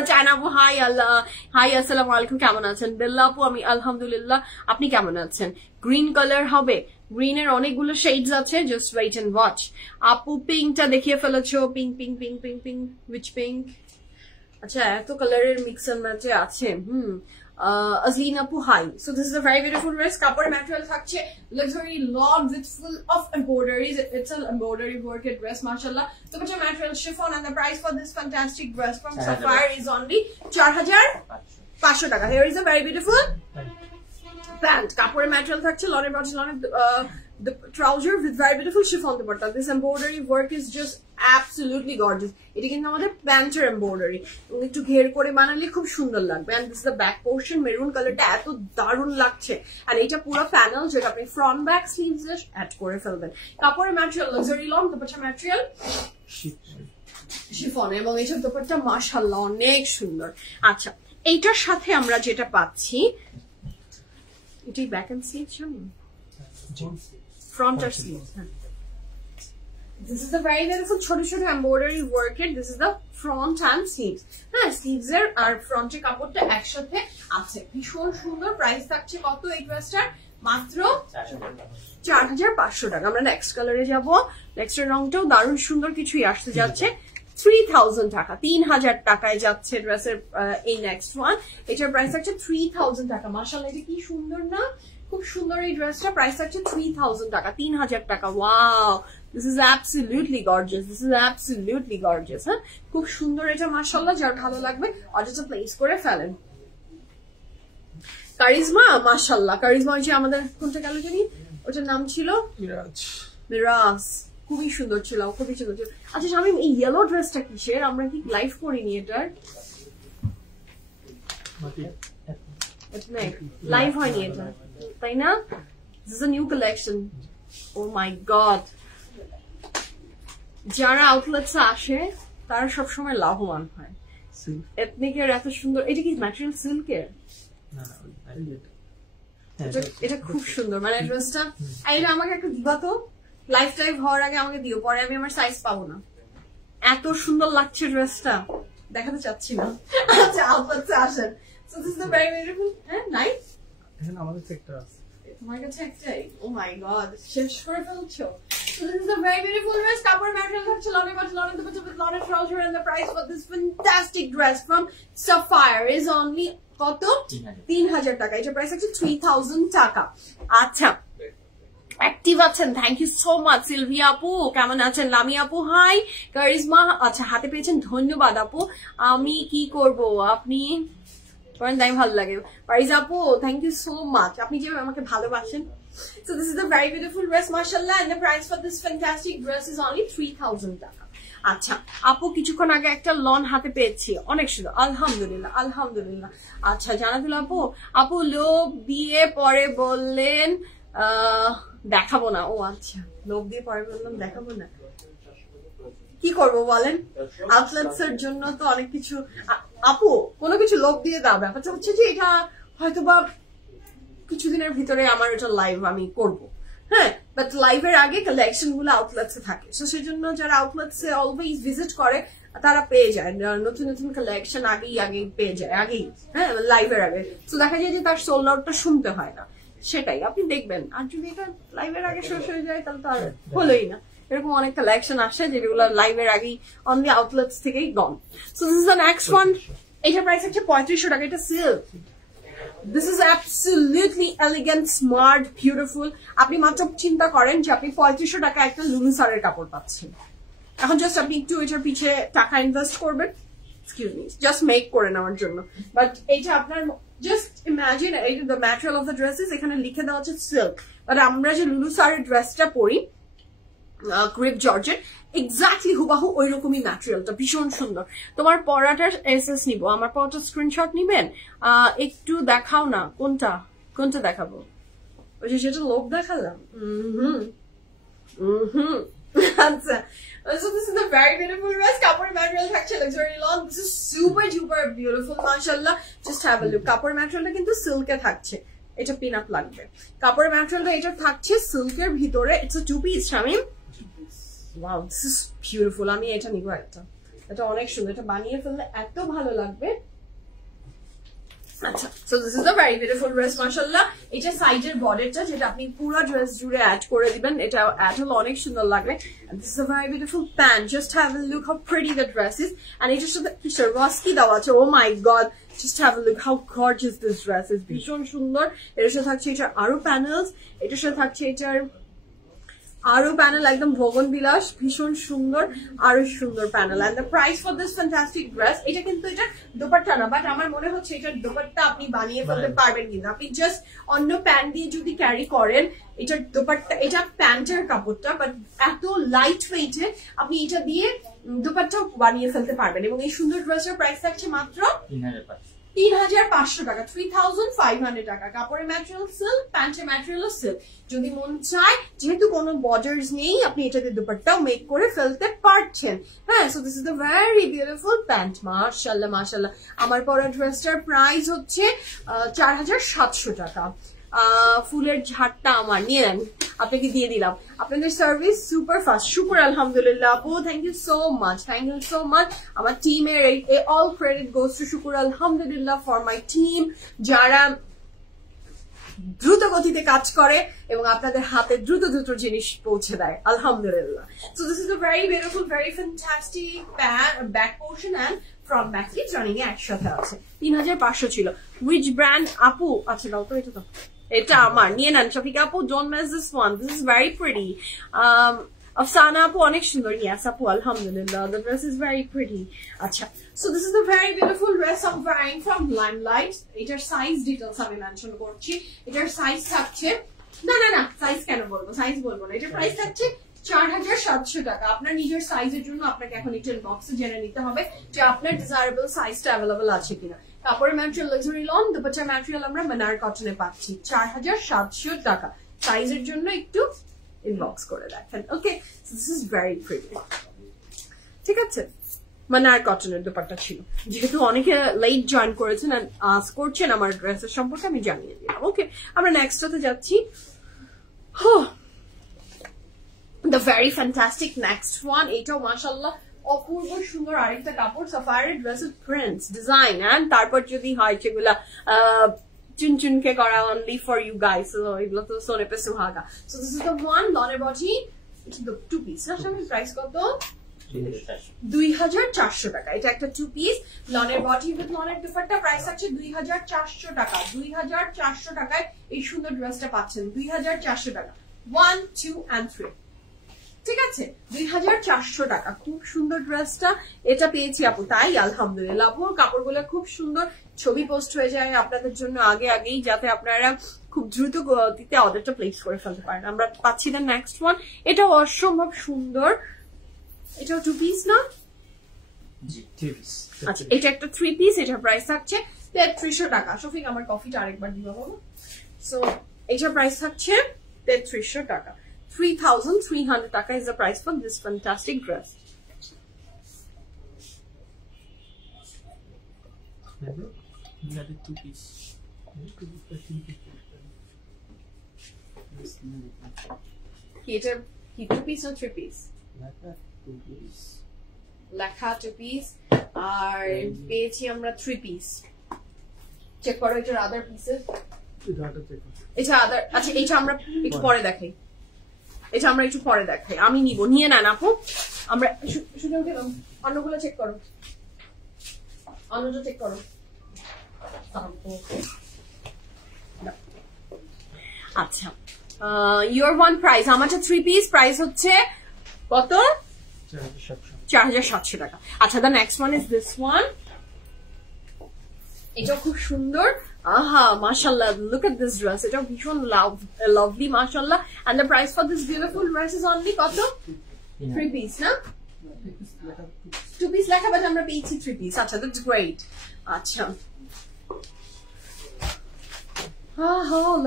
চায়না আপু, হাই আল্লাহ, হাই আসসালামু আলাইকুম, কেমন আছেন? বেল্লা আপু, আমি আলহামদুলিল্লাহ, আপনি কেমন আছেন? গ্রিন কালার হবে, গ্রিনের অনেকগুলো শেডস আছে, জাস্ট ওয়েট এন্ড ওয়াচ। আপু পিঙ্কটা দেখিয়ে ফেলেছো, pink pink pink pink pink, which pink? আচ্ছা, এত কালারের মিক্স এন্ড ম্যাচে আছে। Azleen Apu, hi. So this is a very beautiful dress. Kapor material থাকছে, luxury long with full of embroideries. It's an embroidery worked dress, mashallah. So much material chiffon, and the price for this fantastic dress from Sapphire is only 4,500 টাকা. Here is a very beautiful pant. Kapor material থাকছে, লনের body, লনের the trouser with very beautiful chiffon dupatta. This embroidery work is just absolutely gorgeous. এটা কিন্তু আমাদের প্যান্টের embroidery, এবং একটু ঘের করে বানালে খুব সুন্দর লাগবে। And this is the back portion, maroon কালারটা এত দারুণ লাগছে। আর এটা পুরো প্যানেল, যেটা আপনি ফ্রন্ট ব্যাক স্লিভস অ্যাড করে ফেলবেন। কাপড়ের material luxury long, dupatta material chiffon, এবং এইসব দুপাট্টা মাশাআল্লাহ অনেক সুন্দর। আচ্ছা, এইটার সাথে আমরা যেটা পাচ্ছি, এটাই back end sleeve, front or sleeves. This is the very beautiful choto choto embroidery work. This is the front and sleeves. হ্যাঁ, sleeves এর আর ফ্রন্টের কাপড়টা একসাথে আছে, ভীষণ সুন্দর। প্রাইস থাকছে কত এই ড্রেসটার? মাত্র 4,500 টাকা। আমরা নেক্সট কালারে যাব। নেক্সট এর রংটাও দারুণ সুন্দর কিছুই আসতে যাচ্ছে। 3,000 টাকা, 3,000 টাকায় যাচ্ছে ড্রেসের এই নেক্সট ওয়ান। এটার প্রাইস থাকছে 3,000 টাকা। মাশাআল্লাহ, এটা কি সুন্দর না? খুব সুন্দর এই ড্রেসটা। প্রাইস থাকছে 3,000 টাকা, 3,000 টাকা। Wow, this is absolutely gorgeous, this is absolutely gorgeous. হ্যাঁ, খুব সুন্দর এটা, মাশাআল্লাহ। যার ভালো লাগবে অর্ডারটা প্লেস করে ফেলেন। কারিজমা, মাশাআল্লাহ, কারিজমা হচ্ছে আমাদের, কোনটা গেল জানি, ওটার নাম ছিল মিরাজ, খুবই সুন্দর ছিল, খুবই সুন্দর ছিল। আচ্ছা শামিম, এই ইয়েলো ড্রেসটা কিসের? আমরা কি লাইভ করিনি এটার? লাইভ হয়নি এটা, তাই না? This is a new collection. Oh my god, যারা আউটলেটসে আসে তারা সবসময় লাভবান হয়। এথনিকের এত সুন্দর, এটা কি ম্যাটেরিয়াল সিল্কের? এটা খুব সুন্দর, মানে ড্রেসটা এটা আমাকে একটু দিবা তো, লাইফ টাইম হওয়ার আগে আমাকে দিও, পরে আমি আমার সাইজ পাবো না। এত সুন্দর লাগছে ড্রেসটা, দেখাতে চাচ্ছি না। আচ্ছা আউটলেটসে আসেন। So this is the very beautiful, হ্যাঁ নাইস। এখানে আমাদের একটা আছে, তোমার কাছে একটাই? ও মাই গড, শেষ করে ফেলছো। So this is a very beautiful dress. Copper material থাকছে, লনে বাট লনে দুপাট্টা with লনে trouser, and the price for this fantastic dress from Sapphire is only কত? 3000 টাকা। এটা প্রাইস আছে 3000 টাকা। আচ্ছা, অ্যাক্টিভ আছেন, thank you so much. Silvia আপু কেমন আছেন? লামি আপু হাই। কারিজমা আচ্ছা হাতে পেয়েছেন, ধন্যবাদ আপু। আমি কি করব, আপনি করেন তাই ভালো লাগে। পারিজ আপু থ্যাংক ইউ সো মাচ, আপনি যেভাবে আমাকে ভালোবাসেন। So this is a very beautiful dress, mashallah, and the price for this fantastic dress is only 3000 টাকা। আচ্ছা আপু কিছুক্ষণ আগে একটা লন হাতে পেয়েছি, অনেক সুন্দর, আলহামদুলিল্লাহ আলহামদুলিল্লাহ। আচ্ছা জানাতুল আপু, আপু লোভ দিয়ে পরে বললেন দেখাবো না। ও আচ্ছা, লোভ দিয়ে পরে বললাম দেখাবো না, কি করবো বলেন? আউটলেটস এর জন্য তো অনেক কিছু। আপু কোনো কিছু লোভ দিয়ে দাও, ব্যাপারটা হচ্ছে যে এটা হয়তোবা কিছুদিনের ভিতরে আমার এটা লাইভ আমি করব, হ্যাঁ, বাট লাইভের আগে কালেকশন গুলো আউটলেটসে থাকে। তো সেই জন্য যারা আউটলেটসে অলওয়েজ ভিজিট করে তারা পেয়ে যায় নতুন নতুন কালেকশন, আগেই পেয়ে যায়, আগেই, হ্যাঁ, লাইভের আগে। তো দেখা যায় যে তার সোল্ড আউটটা শুনতে হয় না, সেটাই আপনি দেখবেন। আর যদি এটা লাইভের আগে শেষ হয়ে যায় তাহলে তো আর হলোই না। এরকম অনেক কালেকশন আসে যেগুলো লাইভের আগেই অনলি আউটলেটস থেকেই gone. So this is the next one. এটার প্রাইস হচ্ছে 3500 টাকা। এটা silk. This is absolutely elegant, smart, beautiful. আপনি মাত্র চিন্তা করেন যে আপনি 3500 টাকা একটা লুলুসারের কাপড় পাচ্ছেন। এখন জাস্ট আপনি একটু এটার পিছে টাকা ইনভেস্ট করবেন, এক্সকিউজ মি, জাস্ট মেক করে নেওয়ার জন্য। বাট এইটা আপনার জাস্ট ইমাজিন, এই the material of the dresses এখানে লিখে দেওয়া আছে সিল্ক। বাট আমরা যে লুলুসারের ড্রেসটা পরি ক্রেপ জর্জেট, এক্স্যাক্টলি হুবাহু ওই রকমই ম্যাটেরিয়ালটা, ভীষণ সুন্দর। তোমার পরাটার এসএস নিব, আমার পরাটার স্ক্রিনশট নিবেন, একটু দেখাও না। কোনটা কোনটা দেখাবো? ওই যে সেটা লোভ দেখালাম। আচ্ছা, so this is a very beautiful dress. কাপড় ম্যাটেরিয়াল থাকছে luxury loan. This is super duper beautiful, মাশাআল্লাহ। Just have a look. কাপড় ম্যাটেরিয়ালটা কিন্তু সিল্কে থাকছে, এটা পিন আপ লাগবে। কাপড় ম্যাটেরিয়ালটা এটা থাকছে সিল্কের ভিতরে। It's a two piece, Shamim. Wow, this is beautiful. আমি এটা নিব একটা, এটা অনেক সুন্দর, এটা বানিয়ে ফেললে এত ভালো লাগবে। আচ্ছা, so this is a very beautiful dress, mashallah. এটা সাইডের বর্ডারটা যেটা আপনি পুরো ড্রেস জুড়ে অ্যাড করে দিবেন, এটা অ্যাড হলে অনেক সুন্দর লাগবে। And this is a very beautiful pant. Just have a look how pretty the dress is. And এটার সাথে সরওয়াস্কি দেওয়া আছে। Oh my god, just have a look how gorgeous this dress is. ভীষণ সুন্দর। এটার সাথে থাকছে এটার আরো প্যানেলস, এটার সাথে থাকছে এটার আরো প্যানেল, একদম ভগন বিলাস, ভীষণ সুন্দর, আরো সুন্দর panel. And the price for this fantastic dress, এটা কিন্তু এটা দোপাট্টা না, বাট আমার মনে হচ্ছে এটার দোপাট্টা আপনি বানিয়ে ফেলতে পারবেন কিন্তু। আপনি জাস্ট অন্য প্যান্ট দিয়ে যদি ক্যারি করেন, এটার দোপাট্টা, এটা প্যান্টের কাপড়টা, বাট এত লাইট ওয়েটের, আপনি এটা দিয়ে দোপাট্টা বানিয়ে ফেলতে পারবেন। এবং এই সুন্দর ড্রেসের প্রাইস থাকছে মাত্র 3500 টাকা, 3500 টাকা। কাপড়ের ম্যাটেরিয়াল সিল্ক, প্যান্টের ম্যাটেরিয়াল সিল্ক। যদি মন চায়, যেহেতু কোনো বর্ডার্স নেই, আপনি এটাতে দুপাট্টাও মেক করে ফেলতে পারছেন। হ্যাঁ, so this is the very beautiful pant, মাশাআল্লাহ মাশাআল্লাহ। আমার পরা ড্রেসটার প্রাইস হচ্ছে 4700 টাকা। ফুলের ঝাড়টা আমার নিয়ে নেন, আপনাকে দিয়ে দিলাম। আপনাদের সার্ভিস সুপার ফাস্ট, শুকর আলহামদুলিল্লাহ আপু, thank you so much, thank you so much. আমার টিমের অল ক্রেডিট গোস টু শুকর আলহামদুলিল্লাহ ফর মাই টিম, যারা দ্রুত গতিতে কাজ করে এবং আপনাদের হাতে দ্রুত দ্রুত জিনিস পৌঁছে দেয়, আলহামদুলিল্লাহ। So this is a very beautiful, very fantastic back portion and front back sleeves running এ একসাথে আছে। 3500 ছিল। উইচ ব্র্যান্ড আপু? আচ্ছা দাও তো, এটা তো, এটা আমার নিয়ে নেন। শফিকা আপু, don't miss this one, this is very pretty. Afsana আপু অনেক সুন্দর। ইয়েস আপু, আলহামদুলিল্লাহ, the dress is very pretty. আচ্ছা, so this is the very beautiful dress I'm wearing from Limelight. এটার সাইজ ডিটেইলস আমি মেনশন করছি। এটার সাইজ থাকছে, না সাইজ কেন বলবো, সাইজ বলবো না। এটার প্রাইস থাকছে 4700 টাকা। আপনার নিজের সাইজের জন্য আপনাকে এখন একটা বক্সে জেনে নিতে হবে যে আপনার ডিজায়ারেবল সাইজটা অ্যাভেলেবল আছে কিনা। কাপড়ের ম্যাটেরিয়াল লাক্সারি লন, দুপাট্টার ম্যাটেরিয়াল আমরা মানার কটনে পাচ্ছি, 4700 টাকা। সাইজের জন্য একটু ইনবক্স করে রাখেন। ওকে, দিস ইজ ভেরি প্রিটি, ঠিক আছে। মানার কটনের দোপাট্টা ছিল। যেহেতু অনেকে লেট জয়েন করেছেন এন্ড আস্ক করছেন আমার ড্রেসের সম্পর্কে, আমি জানিয়ে দিলাম। ওকে, আমরা নেক্সটটাতে যাচ্ছি। The very fantastic next one. এটাও মাশাআল্লাহ অপূর্ব সুন্দর আরেকটা কাপড়, সাফারি ড্রেসের প্রিন্টস ডিজাইন এন্ড তারপর যদি হয় সেগুলা চুনচুনকে করা অনলি ফর ইউ গাইস, এগুলো তো সোনে পে সুহাগা। So this is the one লনের বডি, it's the two piece. Price কত? 2400 টাকা। এটা একটা টু পিস লনের বডি উইথ লনের দুপাট্টা, প্রাইস আছে 2400 টাকা। 2400 টাকায় এই সুন্দর ড্রেসটা পাচ্ছেন, 2400 টাকা। 1, 2 and 3, ঠিক আছে? 2400 টাকা। খুব সুন্দর ড্রেসটা, এটা পেয়েছি আপু, তাই আলহামদুলিল্লাহ। আপুর কাপড়গুলো খুব সুন্দর, ছবি পোস্ট হয়ে যায় আপনাদের জন্য আগেই, যাতে আপনারা খুব দ্রুত গতিতে অর্ডারটা প্লেস করে ফেলতে পারেন। আমরা পাচ্ছি না নেক্সট ওয়ান, এটাও অসম্ভব সুন্দর। এটাও টু পিস না? আচ্ছা, এটা একটা থ্রি পিস, এটার প্রাইস থাকছে 3300 টাকা। শফিক আমার কফিটা আরেকবার দিবা বাবা। সো এটার প্রাইস থাকছে 3300 টাকা। 3300 টাকা is the price for this fantastic dress. এটা কি টু পিস না থ্রি পিস? লেখা টু পিস, আর পেয়েছি আমরা থ্রি পিস। চেক করো এটার আদার পিসেস। এটা আদার, আচ্ছা এটা আমরা একটু পরে দেখাই, এটা আমরা একটু পরে দেখাই। আমি নিব, নিয়ে নেন আপু। আমরা শুনে উঠলাম, অন্যগুলো চেক করো, অন্যটা চেক করো। আচ্ছা, ইউর ওয়ান প্রাইস, আমারটা থ্রি পিস প্রাইস হচ্ছে কত? 4700 টাকা। আচ্ছা, the next one is this one. এটা খুব সুন্দর, আহা মাশাআল্লাহ, লুক এট দিস ড্রেস। এটা ভীষণ লাভলি মাশাআল্লাহ। And the price for this beautiful dress is only কত? থ্রি পিস না? টু পিস লেখা, বাট আমরা পেয়েছি থ্রি পিস। আচ্ছা, দ্যাটস গ্রেট। আচ্ছা,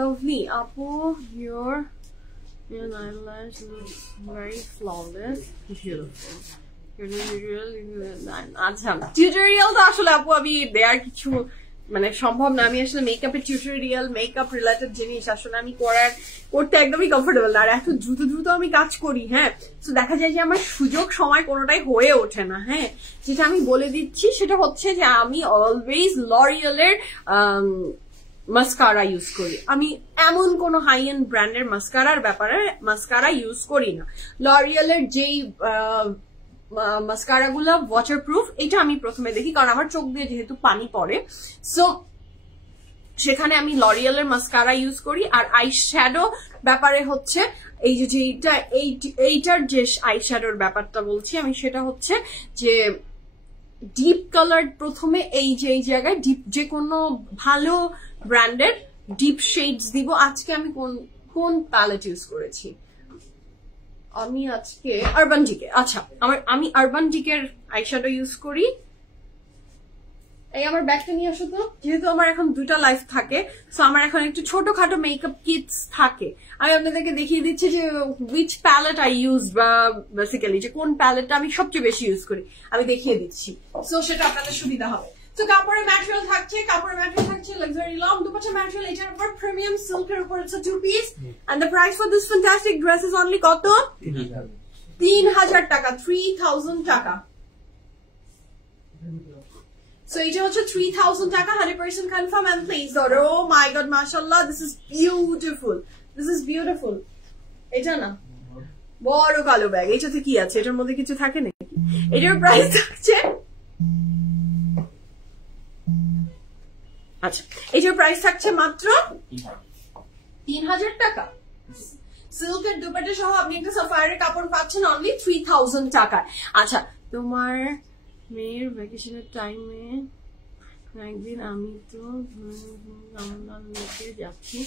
lovely. Apu, your eyelash looks very flawless. Beautiful. আচ্ছা, টিউটোরিয়াল তো আসলে আপু আমি দেয়ার কিছু মানে সম্ভব না। আমি আসলে মেকআপের টিউটোরিয়াল, মেকআপ রিলেটেড জিনিস আসলে আমি করতে একদমই কমফোর্টেবল না। আর এত দ্রুত আমি কাজ করি, হ্যাঁ। তো দেখা যায় যে আমার সুযোগ সময় কোনোটাই হয়ে ওঠে না। হ্যাঁ, যেটা আমি বলে দিচ্ছি সেটা হচ্ছে যে আমি অলওয়েজ লরিয়ালের মাস্কারা ইউজ করি। আমি এমন কোন হাই এন্ড ব্র্যান্ডের মাস্কারা ইউজ করি না। লরিয়ালের যেই মাস্কারা গুলা ওয়াটারপ্রুফ, এটা আমি প্রথমে দেখি, কারণ আমার চোখ দিয়ে যেহেতু পানি পড়ে, সো সেখানে আমি লরিয়ালের মাস্কারা ইউজ করি। আর আই শ্যাডো ব্যাপারে হচ্ছে এই যে এইটার যে আই শ্যাডোর ব্যাপারটা বলছি আমি, সেটা হচ্ছে যে ডিপ কালার প্রথমে এই জায়গায় ডিপ, যে কোনো ভালো ব্র্যান্ডের ডিপ শেডস দিব। আজকে আমি কোন প্যালেট ইউজ করেছি? আমি আজকে আরবান ডিকে। আচ্ছা, আমি আরবান ডিকের আইশ্যাডো ইউজ করি। এই আমার ব্যাগটা নিয়ে আসো তো, যেহেতু আমার এখন দুটা লাইফ থাকে, সো আমার এখন একটু ছোটখাটো মেকআপ কিটস থাকে। আমি আপনাদেরকে দেখিয়ে দিচ্ছি যে উইচ প্যালেট আই ইউজ, বা বেসিক্যালি যে কোন প্যালেটটা আমি সবচেয়ে বেশি ইউজ করি আমি দেখিয়ে দিচ্ছি, সো সেটা আপনাদের সুবিধা হবে। তো কাপড়ের ম্যাটেরিয়াল থাকছে লাক্সারি লং দুপাট্টা ম্যাটেরিয়াল, এটার উপর প্রিমিয়াম সিল্কের উপর হচ্ছে two piece. And the price for this fantastic dress is only কত? 3000 টাকা। 3000 টাকা। So এটা হচ্ছে 3000 টাকা, 100% confirm. And please order. Oh my god, মাশাআল্লাহ, দিস ইজ বিউটিফুল। এটা না বড় কালো ব্যাগ, এটাতে কি আছে? এটার মধ্যে কিছু থাকে নাকি? এটার প্রাইস থাকছে, আচ্ছা এটার প্রাইস থাকছে মাত্র 3000 টাকা। সিল্কের দুপাট্টা সহ আপনি একটা সাফারির কাপড় পাচ্ছেন অনলি 3000 টাকা। আচ্ছা, তোমার মেয়ের ভ্যাকেশনের টাইমে একদিন আমি তো যাচ্ছি,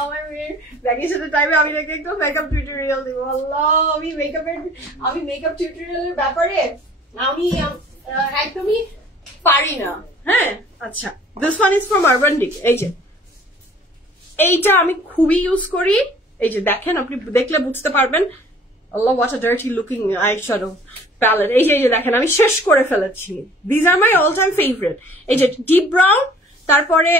আমার মেয়ের ভ্যাকেশনের টাইমে আমি নাকি একটু মেকআপ টিউটোরিয়াল দিব। আল্লাহ, আমি মেকআপ টিউটোরিয়ালের ব্যাপারে আমি একদমই পারি না। হ্যাঁ, আচ্ছা, this one is from Urban Decay. এই যে এইটা আমি খুবই ইউজ করি। এই যে দেখেন, আপনি দেখলে বুঝতে পারবেন Allah, what a dirty looking eyeshadow palette. এই যে দেখেন আমি শেষ করে ফেলেছি। These are my all time favorite. এই যে ডিপ ব্রাউন, তারপরে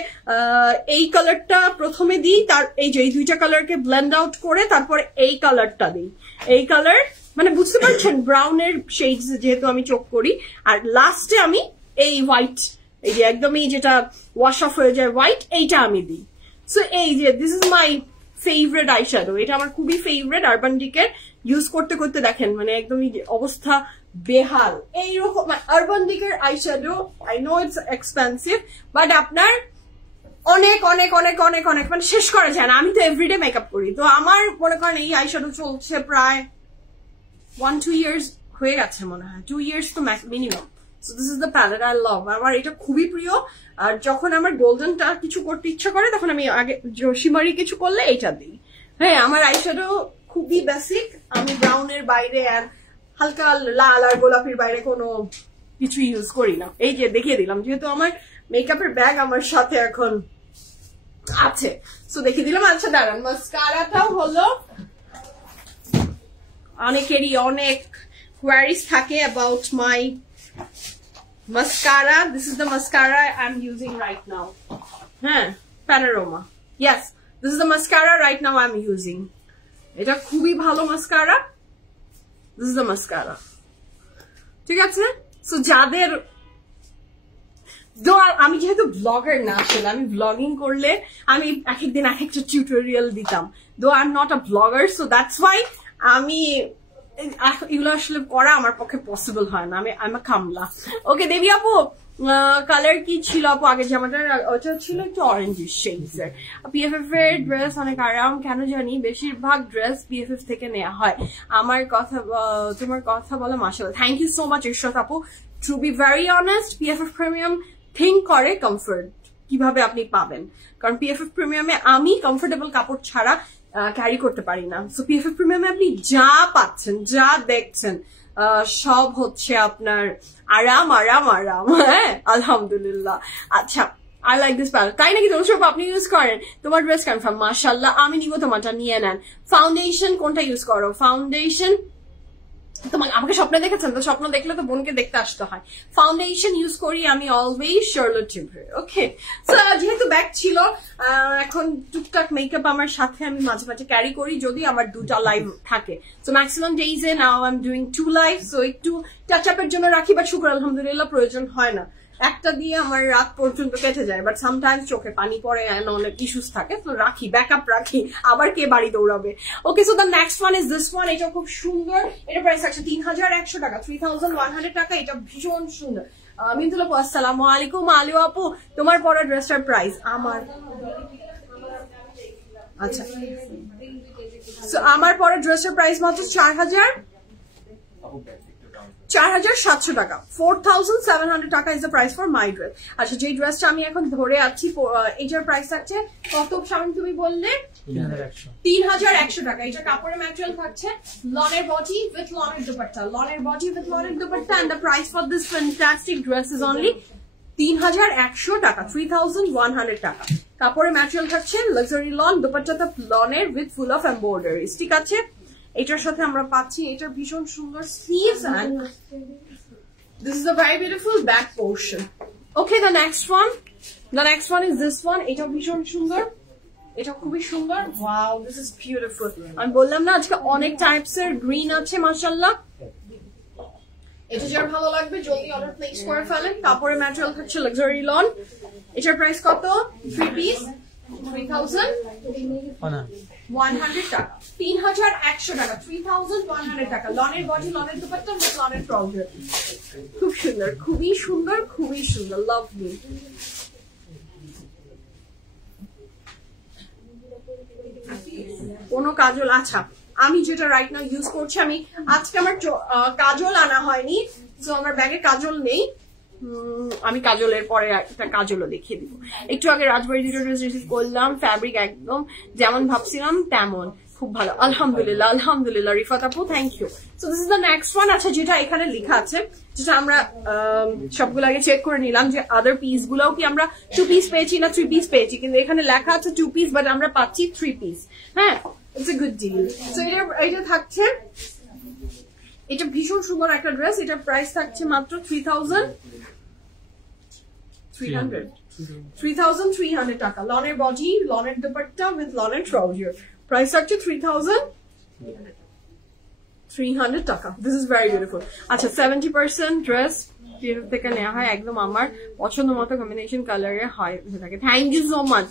এই কালারটা প্রথমে দিই, তার এই যে এই দুইটা কালারকে ব্লেন্ড আউট করে তারপরে এই কালারটা দিই। এই কালার মানে বুঝতে পারছেন ব্রাউনের শেডস যেহেতু আমি চোখ করি, আর লাস্টে আমি এই হোয়াইট, এই যে একদমই যেটা ওয়াশ অফ হয়ে যায় হোয়াইট, এইটা আমি দিই। সো এই যে this is my favourite eyeshadow, এটা আমার খুবই ফেভারিট। আরবান ডিকের ইউজ করতে করতে দেখেন মানে একদমই অবস্থা বেহাল। এইরকম আরবান ডিকের eyeshadow, I know it's expensive, but আপনার অনেক অনেক অনেক অনেক অনেক মানে শেষ করা যায় না। আমি তো এভরিডে মেকআপ করি, তো আমার মনে করেন এই আইশ্যাডো চলছে প্রায় 1-2 years হয়ে গেছে মনে হয়, 2 years তো minimum. So this is the palette I love, আমার এটা খুবই প্রিয়। আর যখন আমার গোল্ডেনটা কিছু করতে ইচ্ছা করে তখন আমি আগে শিমারি কিছু করলে এইটা দিই। হ্যাঁ, আমার আইশ্যাডো খুবই বেসিক, আমি ব্রাউনের বাইরে আর হালকা লাল আর গোলাপির বাইরে কোনো কিছু ইউজ করি না। এই যে দেখিয়ে দিলাম, যেহেতু আমার মেকআপের ব্যাগ আমার সাথে এখন আছে, সো দেখিয়ে দিলাম। আচ্ছা দাঁড়ান, মাস্কারাটাও হলো অনেকেরই অনেক কোয়ারিজ থাকে about my mascara. This is the mascara I'm using right now. Panorama. Yes, this is the mascara right now I'm using. এটা খুবই ভালো mascara. This is the mascara. ঠিক আছে? So যাদের আমি যেহেতু ব্লগার না, আসলে আমি ব্লগিং করলে আমি এক একদিন এক একটা টিউটোরিয়াল দিতাম। Though I'm not a blogger, so that's why আমি এগুলো আসলে করা আমার পক্ষে পসিবল হয় না। আমি কামলা। ওকে দেবী আপু, কালার কি ছিল আপু আগে জামাটার? ওটা ছিল একটু অরেঞ্জিশ শেডস এর। পিএফএফ এর ড্রেস অনেক আরাম, কেন জানি বেশিরভাগ ড্রেস পিএফএফ থেকে নেওয়া হয়। আমার কথা, তোমার কথা বলে মাশাআল্লাহ। Thank you so much Irshad আপু। To be very honest, PFF premium think করে কমফর্ট কিভাবে আপনি পাবেন, কারণ পিএফএফ প্রিমিয়ামে আমি কমফোর্টেবল কাপড় ছাড়া ক্যারি করতে পারি না। সো পিএফএফ প্রিমিয়ামে আপনি যা পাচ্ছেন, যা দেখছেন, সব হচ্ছে আপনার আরাম আরাম আরাম। হ্যাঁ, আলহামদুলিল্লাহ। আচ্ছা, I like this palette. তাই নাকি দর্শক আপনি ইউজ করেন? তোমার ড্রেস কনফার্ম, মাশাআল্লাহ। আমি নিব, তোমারটা নিয়ে নেন। ফাউন্ডেশন কোনটা ইউজ করো? ফাউন্ডেশন তোমাকে আমাকে স্বপ্নে দেখেছেন তো, স্বপ্ন দেখলে তো বোনকে দেখতে আসতে হয়। ফাউন্ডেশন ইউজ করি আমি অলওয়েজ শার্লট টিলবরি। ওকে, সো যেহেতু ব্যাগ ছিল, এখন টুকটাক মেকআপ আমার সাথে আমি মাঝে মাঝে ক্যারি করি, যদি আমার 2টা লাইভ থাকে। সো ম্যাক্সিমাম ডেইজে now I am doing 2 live, so একটু টাচ আপের জন্য রাখি, বাট শুকর আলহামদুলিল্লাহ প্রয়োজন হয় না। একটা দিয়ে আমার রাত পর্যন্ত কেটে যায়, বাট সামটাইমস চোখে পানি পড়ে, অনেক ইস্যুস থাকে, তো রাখি, ব্যাকআপ রাখি, আবার কে বাড়ি দৌড়াবে। Okay, so the next one is this one. এটা খুব সুন্দর, এটা প্রাইস আছে 3100 টাকা, 3100 টাকা। এটা ভীষণ সুন্দর। মিন্তুল আপু আসসালামু আলাইকুম। আলু আপু, তোমার পরা ড্রেসটার প্রাইস? আমার আচ্ছা, সো আমার পরা ড্রেসটার প্রাইস মাত্র 4700 টাকা। 4700 টাকা is the price for my dress. আচ্ছা, যে ড্রেসটা আমি এখন ধরে আছি, এটার প্রাইস থাকছে কত শামিম তুমি বললে? 3100 টাকা। এটা কাপড়ের ম্যাটেরিয়াল থাকছে লনের বডি উইথ লনের দুপাট্টা, লনের বডি উইথ লনের dupatta, and the price for this fantastic dress is only 3100 taka, 3100 taka. কাপড়ের ম্যাটেরিয়াল থাকছে লাক্সারি লন, দুপাট্টাটা লনের উইথ ফুল অফ এমব্রয়ডারিজ। ঠিক আছে, এটার সাথে আমরা পাচ্ছি এটার ভীষণ সুন্দর sleeves, and this is a very beautiful back portion. Okay, the next one is this one. এটা ভীষণ সুন্দর, এটা খুবই সুন্দর। Wow, this is beautiful. আমি বললাম না আজকে অনেক টাইপস এর গ্রিন আছে, মাশাআল্লাহ। এটা যার ভালো লাগবে জলদি অর্ডার প্লেস করে ফেলেন। কাপড়ের ম্যাটেরিয়াল থাকছে লাক্সারি লন। এটার প্রাইস কত? 3 পিস 3100 টাকা, 3100 টাকা, 3100 টাকা। লনের বডি, লনের দুপাট্টা, লনের ট্রাউজার। খুব সুন্দর, খুবই সুন্দর, খুবই সুন্দর, লাভলি। কোনো কাজল? আচ্ছা, আমি যেটা রাইট নাও ইউজ করছি, আমি আজকে আমার কাজল আনা হয়নি, তো আমার ব্যাগে কাজল নেই। আমি কাজলের পরে একটা কাজলও দেখিয়ে দিব। একটু আগে রাজবাড়ি দুটো ড্রেস রিসিভ করলাম, ফ্যাব্রিক একদম যেমন ভাবছিলাম তেমন, খুব ভালো, আলহামদুলিল্লাহ। আলহামদুলিল্লাহ রিফাত আপু, thank you. So this is the next one. আচ্ছা, যেটা এখানে লেখা আছে, যেটা আমরা সবগুলো আগে চেক করে নিলাম যে আদার পিস গুলোও কি আমরা 2 পিস পেয়েছি না 3 পিস পেয়েছি, কিন্তু এখানে লেখা আছে 2 পিস, বাট আমরা পাচ্ছি 3 পিস। হ্যাঁ, it's a good deal. So এটা থাকছে এটা ভীষণ সুন্দর একটা ড্রেস, এটা প্রাইস থাকছে মাত্র 3,300 টাকা। লনের বডি, লনের দুপাট্টা উইথ লনের ট্রাউজার, প্রাইস থাকছে 3,300 টাকা। This is very beautiful. আচ্ছা 70% ড্রেস থেকে নেওয়া হয়, একদম আমার পছন্দ মতো কম্বিনেশন কালারে হয় থাকে। থ্যাংক ইউ সো মাচ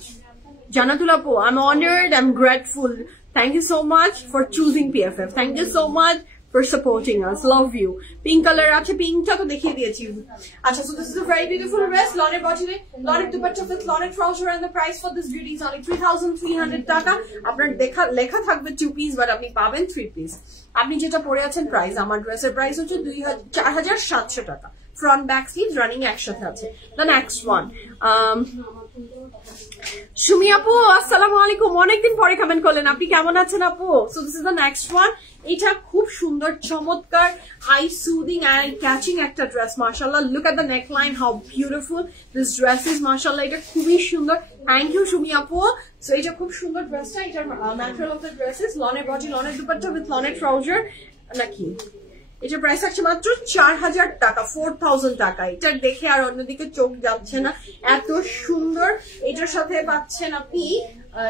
জান্নাতুল আপু, I am honoured, I am grateful. Thank you so much for choosing PFF. Thank you so much for supporting us. Love you. Pink color আছে, পিঙ্কটা তো দেখিয়ে দিয়েছি। আচ্ছা, so this is a very beautiful dress. লনের body, লনের dupatta with লনের trouser, and the price for this beauty is only 3,300 টাকা। আপনার লেখা থাকবে 2 piece, but আপনি পাবেন 3 piece। আপনি যেটা পরে আছেন প্রাইস, আমার ড্রেসের প্রাইস হচ্ছে 4,700 টাকা। ফ্রন্ট ব্যাক স্লিভ রানিং একসাথে আছে। The next one, সুমি আপু আসসালামু আলাইকুম, অনেকদিন পরে কমেন্ট করলেন, আপনি কেমন আছেন আপু? So this is the next one. এটা খুব সুন্দর চমৎকার আই সুদিং অ্যান্ড ক্যাচিং একটা ড্রেস, মাশাআল্লাহ। Look at the neck line, how beautiful this dress is, মাশাআল্লাহ। এটা খুবই সুন্দর। থ্যাংক ইউ সুমি আপু। সো এটা খুব সুন্দর ড্রেসটা। এটার material of the dress is লনের বডি, লনের দুপাট্টা উইথ লনের ট্রাউজার নাকি। এটার প্রাইস আছে মাত্র 4,000 টাকা, 4,000 টাকা। এটা দেখে আর অন্যদিকে চোখ যাচ্ছে না, এত সুন্দর। এটার সাথে পাচ্ছেন আপনি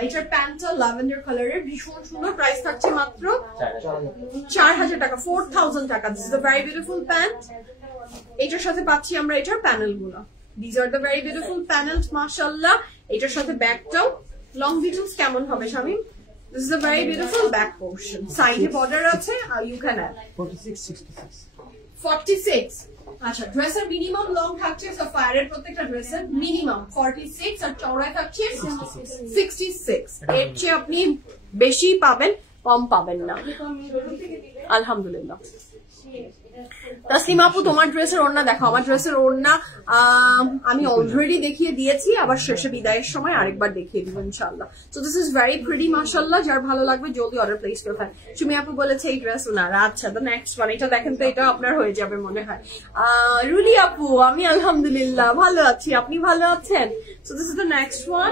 এটার প্যান্টটা ল্যাভেন্ডার কালারের, ভীষণ সুন্দর। প্রাইস থাকছে মাত্র 4,000 টাকা, 4,000 টাকা। This is a very beautiful pant. এটার সাথে পাচ্ছি আমরা এটার প্যানেল গুলো। This are the very beautiful panels, মাশাআল্লাহ। এটার সাথে ব্যাগটাও, লং ডিটেলস কেমন হবে Shamim? This is a very beautiful back portion. Side border আছে, you can add 46. আচ্ছা, ড্রেসের মিনিমাম লং থাকছে সাফায়ারের প্রত্যেকটা ড্রেসের মিনিমাম 46 আর চওড়ায় থাকছে 66। এর চেয়ে আপনি বেশি পাবেন, কম পাবেন না, আলহামদুলিল্লাহ। তাসলিমা আপু তোমার ড্রেসের ওড়না দেখো। আমার ড্রেসের ওড়না আমি অলরেডি দেখিয়ে দিয়েছি, আবার শেষে বিদায়ের সময় আরেকবার দেখিয়ে দিব ইনশাআল্লাহ। So this is very pretty মাশাআল্লাহ। যার ভালো লাগবে জলদি অর্ডার প্লেস করে ফেলেন। সুমি আপু বলেছে এই ড্রেস ওনার। আচ্ছা, দ্য নেক্সট ওয়ান, এটা দেখেন তো, এটা আপনার হয়ে যাবে মনে হয়। রুলি আপু, আমি আলহামদুলিল্লাহ ভালো আছি, আপনি ভালো আছেন? So this is the next one.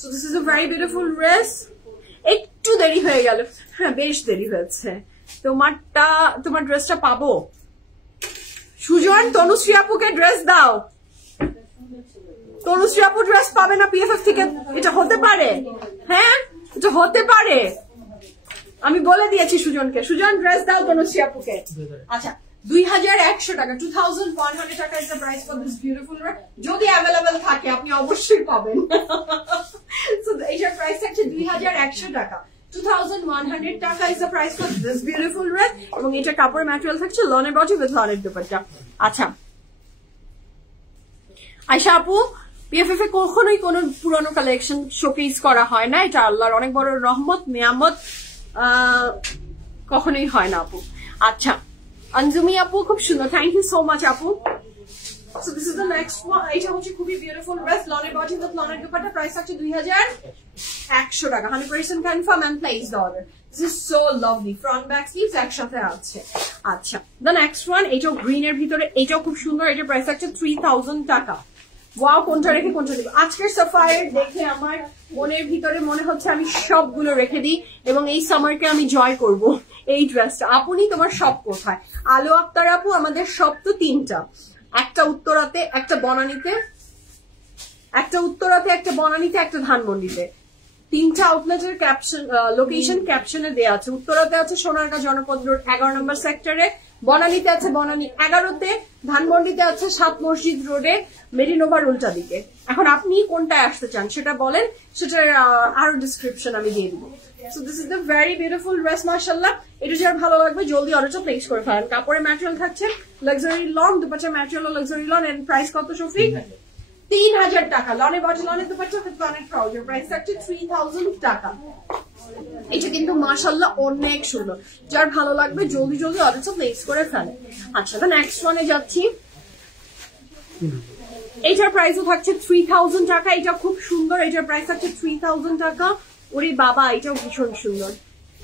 So this is a very beautiful dress. একটু দেরি হয়ে গেল, হ্যাঁ বেশ দেরি হয়েছে। তোমার ড্রেসটা পাবো। সুজন, তনুশ্রী আপুকে ড্রেস দাও। তনুশ্রী আপু ড্রেস পাবে না পিএফএফ থেকে, এটা হতে পারে? হ্যাঁ, এটা হতে পারে, আমি বলে দিয়েছি সুজনকে। সুজন ড্রেস দাও তনুশ্রী আপুকে। আচ্ছা, 2,100 টাকা, 2,100 টাকা is the price for this beautiful dress. যদি অ্যাভেলেবল থাকে আপনি অবশ্যই পাবেন। সো এইটার প্রাইস থাকছে 2,100 টাকা। 2,100 টাকা is the price for this beautiful dress, এবং এটা কাপড়ের ম্যাটেরিয়াল থাকছে লনের বডি উইথ লনের দুপাট্টা। আচ্ছা আয়শা আপু, পিএফএফ এ কখনোই কোনো পুরনো কালেকশন শোকেস করা হয় না, এটা আল্লাহর অনেক বড় রহমত নিয়ামত, কখনোই হয় না আপু। আচ্ছা অঞ্জুমি আপু, খুব সুন্দর, থ্যাংক ইউ সো মাচ আপু। So this is the next one. এটা হচ্ছে খুবই বিউটিফুল ড্রেস, লনের বডি উইথ লনের দুপাট্টা, প্রাইস আছে 2,100 টাকা। 100% confirm and place the order. This is so lovely, front back sleeves একসাথে আছে। আচ্ছা, দ্য নেক্সট ওয়ান, এটাও গ্রিন এর ভিতরে, এটাও খুব সুন্দর। এটার প্রাইস আছে 3,000 টাকা। ওয়াও, কোনটা রেখে কোনটা দিব? আজকের সাফায়ার দেখে আমার মনের ভিতরে মনে হচ্ছে আমি সবগুলো রেখে দিই এবং এই সামারকে আমি জয় করব। এই ড্রেসটা আপনি, তোমার সব কোথায়? আলো আক্তার আপু, আমাদের সব তো 3টা, একটা উত্তরাতে, একটা বনানীতে, একটা বনানীতে, একটা ধানমন্ডিতে। 3টা আউটলেটের ক্যাপশন, লোকেশন ক্যাপশনে দেওয়া আছে। উত্তরাতে আছে সোনারগাঁ জনপদ রোড 11 নম্বর সেক্টরে, বনানীতে আছে বনানী 11তে, ধানমন্ডিতে আছে 7 মসজিদ রোডে মেরিনোভার উল্টা দিকে। এখন আপনি কোনটায় আসতে চান সেটা বলেন, সেটার আরো ডিসক্রিপশন আমি দিয়ে দিব। So this is the very beautiful dress, mashallah. এটা যার ভালো লাগবে জলদি অর্ডারটা প্লেস করে ফেলেন। কাপড়ের ম্যাটেরিয়াল থাকছে লাক্সারি লন, দুপাট্টার material luxury lawn, and price কত শফিক? 3,000 টাকা। লনে বডি, লনে দুপাট্টা, লনের ট্রাউজার, প্রাইস থাকছে 3,000 টাকা। এটা কিন্তু মাশাআল্লাহ অনেক সুন্দর, যার ভালো লাগবে জলদি জলদি অর্ডারটা প্লেস করে ফেলেন। আচ্ছা, তো নেক্সট ওয়ানে যাচ্ছি। এটার প্রাইসও থাকছে 3,000 টাকা। এটা খুব সুন্দর, এটার প্রাইস থাকছে 3,000 টাকা। ওরে বাবা, এটাও ভীষণ সুন্দর,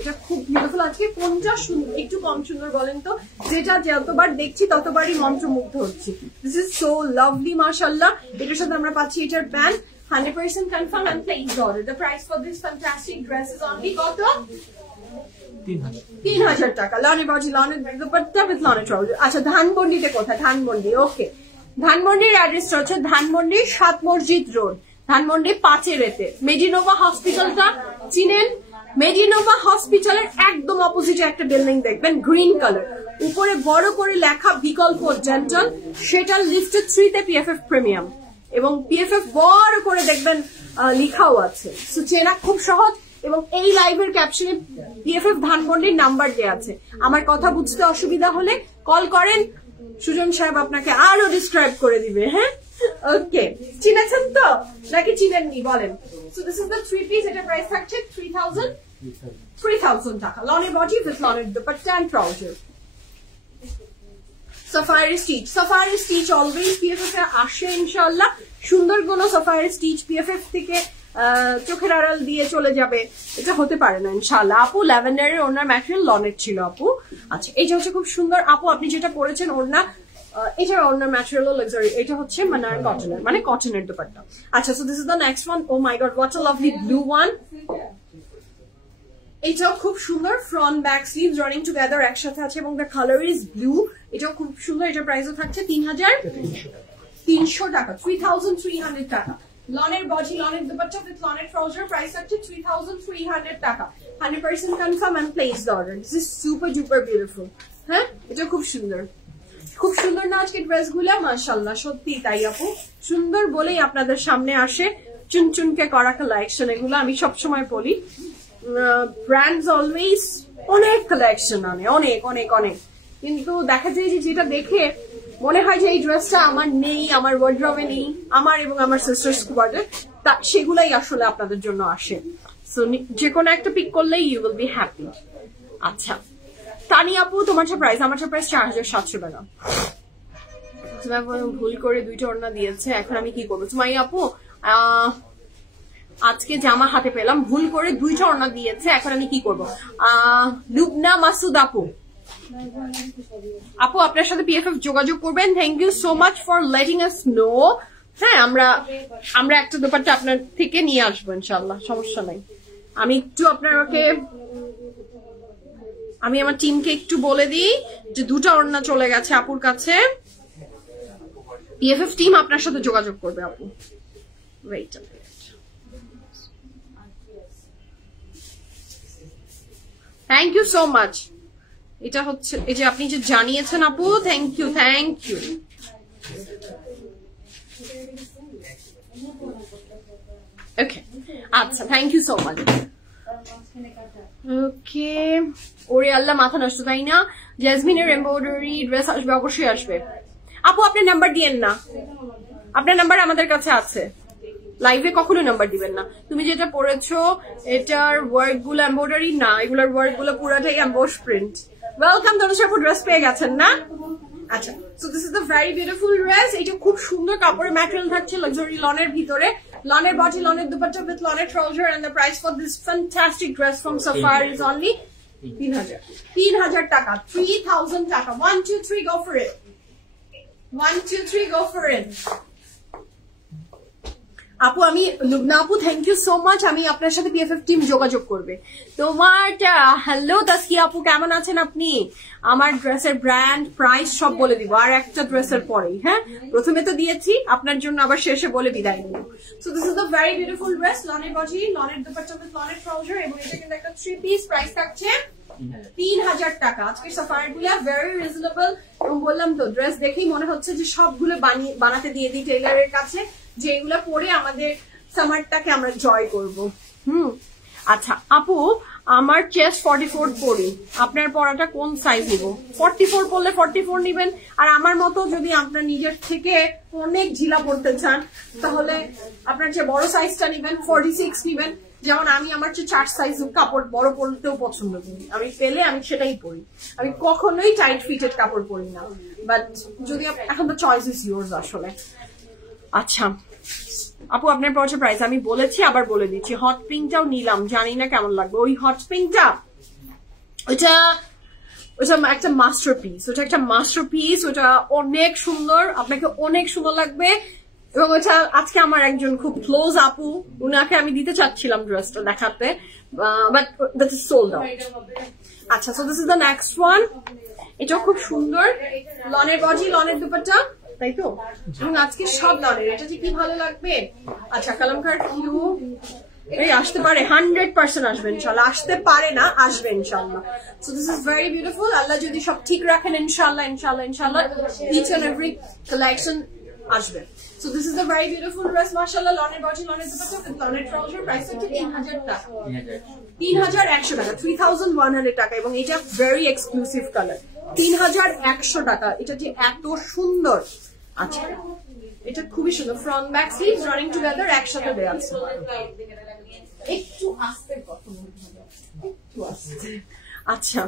এটা খুব বিউটিফুল। আজকে কোনটা সুন্দর, একটু কম সুন্দর বলেন তো? যেটা যতবার দেখছি ততবারই মন্ত্রমুগ্ধ হচ্ছি। দিস ইজ সো লাভলি মাশাআল্লাহ। এটার সাথে আমরা পাচ্ছি এটার pant, 100% confirm and place order. The price for this fantastic dress is only কত? 3000 টাকা লনের বডি লনের দুপাট্টা উইথ লনের ট্রাউজার। আচ্ছা ধানমন্ডিতে কোথায়? ধানমন্ডি, ওকে। ধানমন্ডির অ্যাড্রেসটা হচ্ছে ধানমন্ডি 7 মসজিদ রোড, ধানমন্ডি 5-এতে। মেডিনোভা হসপিটালটা চিনেন? মেডিনোভা হসপিটালের একদম অপোজিটে একটা বিল্ডিং দেখবেন গ্রিন কালার, উপরে বড় করে লেখা বিকল্প ডেন্টাল, সেটা লিস্টেড 3-তে PFF প্রিমিয়াম, এবং PFF বড় করে দেখবেন লেখাও আছে। সো চেনা খুব সহজ, এবং এই লাইভের ক্যাপশনে PFF ধানমন্ডির নাম্বার দেওয়া আছে। আমার কথা বুঝতে অসুবিধা হলে কল করেন, সুজন সাহেব আপনাকে আরো ডিসক্রাইব করে দিবে। হ্যাঁ, ওকে। চিনেছেন তো নাকি চিনেননি বলেন? So this is the 3 piece, এটা প্রাইস থাকছে 3000 টাকা। লনের বডি উইথ লনের dupatta and trouser. Safari stitch, Safari stitch always PFF এ আসে ইনশাআল্লাহ। সুন্দর কোন সাফারি স্টিচ PFF থেকে চোখের আড়াল দিয়ে চলে যাবে এটা হতে পারে না ইনশাআল্লাহ। আপু ল্যাভেন্ডারের ওড়নার ম্যাটেরিয়াল লনের ছিল আপু। আচ্ছা এইটা হচ্ছে খুব সুন্দর আপু, আপনি যেটা পরেছেন ওড়না, এটার ওড়নার ম্যাটেরিয়াল লাক্সারি, এটা হচ্ছে মানার কটনের, মানে কটনের দুপাট্টা। আচ্ছা so this is the next one. Oh my god, what a lovely blue one. এটাও খুব সুন্দর, front back sleeves running together একসাথে আছে, এবং দ্য কালার ইজ ব্লু। এটাও খুব সুন্দর, এটার প্রাইসও থাকছে 3300 টাকা, 3300 টাকা। লনের বডি লনের দুপাট্টা উইথ লনের ট্রাউজার, প্রাইস থাকছে 3300 টাকা। 100% confirm and place the order. This is super duper beautiful. হ্যাঁ, এটা খুব সুন্দর, খুব সুন্দর না আজকে ড্রেস গুলা? মাশাআল্লাহ, সত্যি তাই আপু, সুন্দর বলেই আপনাদের সামনে আসে চুনচুনকে করা কালেকশন। এগুলো আমি সবসময় বলি, ব্র্যান্ডস অলওয়েজ অনেক কালেকশন আনে, অনেক অনেক অনেক, কিন্তু দেখা যায় যে যেটা দেখে মনে হয় যে এই ড্রেসটা আমার নেই, আমার ওয়ার্ড্রবে নেই, আমার এবং আমার সিস্টার স্কোয়াডে, তা সেগুলাই আসলে আপনাদের জন্য আসে। সো যে কোনো একটা পিক করলেই ইউ উইল বি হ্যাপি। আচ্ছা তানি আপু, তোমার প্রাইস, আমার প্রাইস 4700 টাকা। ভুল করে 2টা ওড়না দিয়েছে, এখন আমি কি করবো? সুমাইয়া আপু আজকে জামা হাতে পেলাম, ভুল করে 2টা ওড়না দিয়েছে, এখন আমি কি করবো? লুবনা মাসুদ আপু, আপু আপনার সাথে PFF যোগাযোগ করবেন। Thank you so much for letting us know. হ্যাঁ, আমরা একটা দোপাট্টা আপনার থেকে নিয়ে আসবো ইনশাআল্লাহ, সমস্যা নাই। আমি একটু আপনাকে, আমি আমার টিমকে একটু বলে দিই যে 2টা ওড়না চলে গেছে আপুর কাছে, PFF টিম আপনার সাথে যোগাযোগ করবে আপু। Wait, thank you so much. এটা হচ্ছে এই যে আপনি যে জানিয়েছেন আপু, thank you, thank you. Okay, আচ্ছা thank you so much. Okay, ওরে আল্লাহ, মাথা নষ্ট, তাই না? জেসমিনের এমব্রয়ডারি ড্রেস আসবে, অবশ্যই আসবে আপু। আপনার নাম্বার দিয়েন না, আপনার নাম্বার আমাদের কাছে আছে, লাইভে কখনো নাম্বার দিবেন না। তুমি যেটা পড়েছো এটার ওয়ার্ক গুলো এমব্রয়ডারি না, এগুলোর ওয়ার্ক গুলো পুরাটাই এমবোস প্রিন্ট। ওয়েলকাম, ধনুষা আপু ড্রেস পেয়ে গেছেন না? আচ্ছা, so this is the very beautiful dress. এটা খুব সুন্দর কাপড়ের ম্যাটেরিয়াল থাকছে, লাক্সারি লনের ভিতরে, লনের বডি লনের দুপাট্টা উইথ লনের trouser, and the price for this fantastic dress from Safari is only 3000 taka, 3000 টাকা। 1 2 3 go for it, 1 2 3 go for it। আপু আমি লুবনা আপু, থ্যাংক ইউ সো মাচ। আমি আপনার সাথে PFF টিম যোগাযোগ করবে। তোমারটা হ্যালো তাসকিয়া আপু, কেমন আছেন আপনি? আমার ড্রেসের ব্র্যান্ড, প্রাইস সব বলে দিব আর একটা ড্রেসের পরেই। হ্যাঁ, প্রথমে তো দিয়েছি, আপনার জন্য আবার শেষে বলে বিদায় নিব। So this is the very beautiful dress, লনের বডি লনের দুপাট্টা উইথ লনের ট্রাউজার, এবং এটা কিন্তু একটা 3 পিস, প্রাইস থাকছে 3000 টাকা। আজকের সাফারি গুলা ভেরি রিজনেবল, এবং বললাম তো ড্রেস দেখেই মনে হচ্ছে যে সবগুলো বানাতে দিয়ে দিই টেইলারের কাছে, যে এগুলা পরে আমাদের সামারটাকে আমরা জয় করব। আচ্ছা আপু, আমার চেস্ট 44 পরি, আপনার পরাটা কোন সাইজ নিব? 44 পরলে 44 নিবেন, আর আমার মতো যদি আপনার নিজের থেকে অনেক ঢিলা পড়তে চান তাহলে আপনার যে বড় সাইজটা নিবেন, 46 নিবেন। যেমন আমি আমার চেয়ে 4 সাইজ কাপড় বড় পরতেও পছন্দ করি, আমি পেলে আমি সেটাই পরি, আমি কখনোই টাইট ফিটেড কাপড় পরি না, বাট যদি এখন তো চয়েস ইজ ইয়োর্স আসলে। আচ্ছা আপু, আপনার পড়ছে প্রাইস আমি বলেছি, আবার বলে দিচ্ছি। হট পিঙ্কটাও নিলাম, জানি না কেমন লাগবে। ওই হট পিঙ্কটা, ওটা একটা মাস্টারপিস, ওটা একটা মাস্টারপিস, ওটা অনেক সুন্দর, আপনাকে অনেক সুন্দর লাগবে। এবং ওটা আজকে আমার একজন খুব ক্লোজ আপু, উনাকে আমি দিতে চাচ্ছিলাম ড্রেসটা দেখাতে, but that is sold out. আচ্ছা, so this is the next one. এটাও খুব সুন্দর, লনের বডি, লনের দুপাট্টা, তাই তো? এবং আজকে সব লনের, এটা যে কি ভালো লাগবে। আচ্ছা, কালামকার কিউ এই আসতে পারে, 100% আসবে ইনশাল্লাহ, আসতে পারে না, আসবে ইনশাল্লাহ। So this is very beautiful, আল্লাহ যদি সব ঠিক রাখেন ইনশাল্লাহ ইনশাল্লাহ ইনশাল্লাহ ইচ এন্ড এভরি কালেকশন আসবে। So this is a very beautiful dress, mashallah, লনের বডি, লনের দুপাট্টা with লনের ট্রাউজার, প্রাইস হচ্ছে 3000 টাকা, 3100 টাকা, 3100 টাকা। এবং এটা ভেরি এক্সক্লুসিভ কালার, 3100 টাকা। এটা যে এত সুন্দর। আচ্ছা, এটা খুবই সুন্দর, front back sleeves running together, একসাথে দেয়া আছে। একটু আস্তে কথা বলতে হবে, একটু আস্তে। আচ্ছা,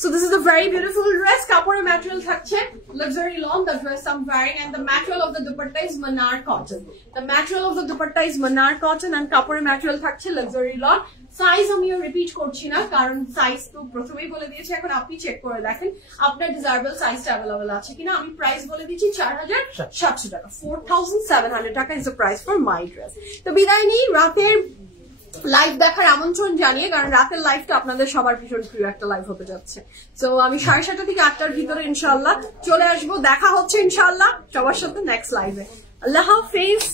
so this is a very beautiful dress. Kapore material থাকছে, luxury lawn. The dress I'm wearing and the material of the dupatta is manar cotton. The material of the dupatta is manar cotton and kapore material থাকছে luxury lawn. Size আমি repeat করছি না, কারণ size তো প্রথমেই বলে দিয়েছি। এখন আপনি চেক করে দেখেন আপনার ডিজায়ারেবল সাইজটা অ্যাভেলেবল আছে কিনা। আমি প্রাইস বলে দিচ্ছি 4700 টাকা, 4700 টাকা is the price for my dress. তো বিদায় নিই রাতের লাইভ দেখার আমন্ত্রণ জানিয়ে, কারণ রাতের লাইভটা আপনাদের সবার ভীষণ প্রিয় একটা লাইভ হতে যাচ্ছে। তো আমি 7:30 থেকে 8টার ভিতরে ইনশাল্লাহ চলে আসবো, দেখা হচ্ছে ইনশাল্লাহ সবার সাথে নেক্সট লাইভে। আল্লাহ হাফেজ।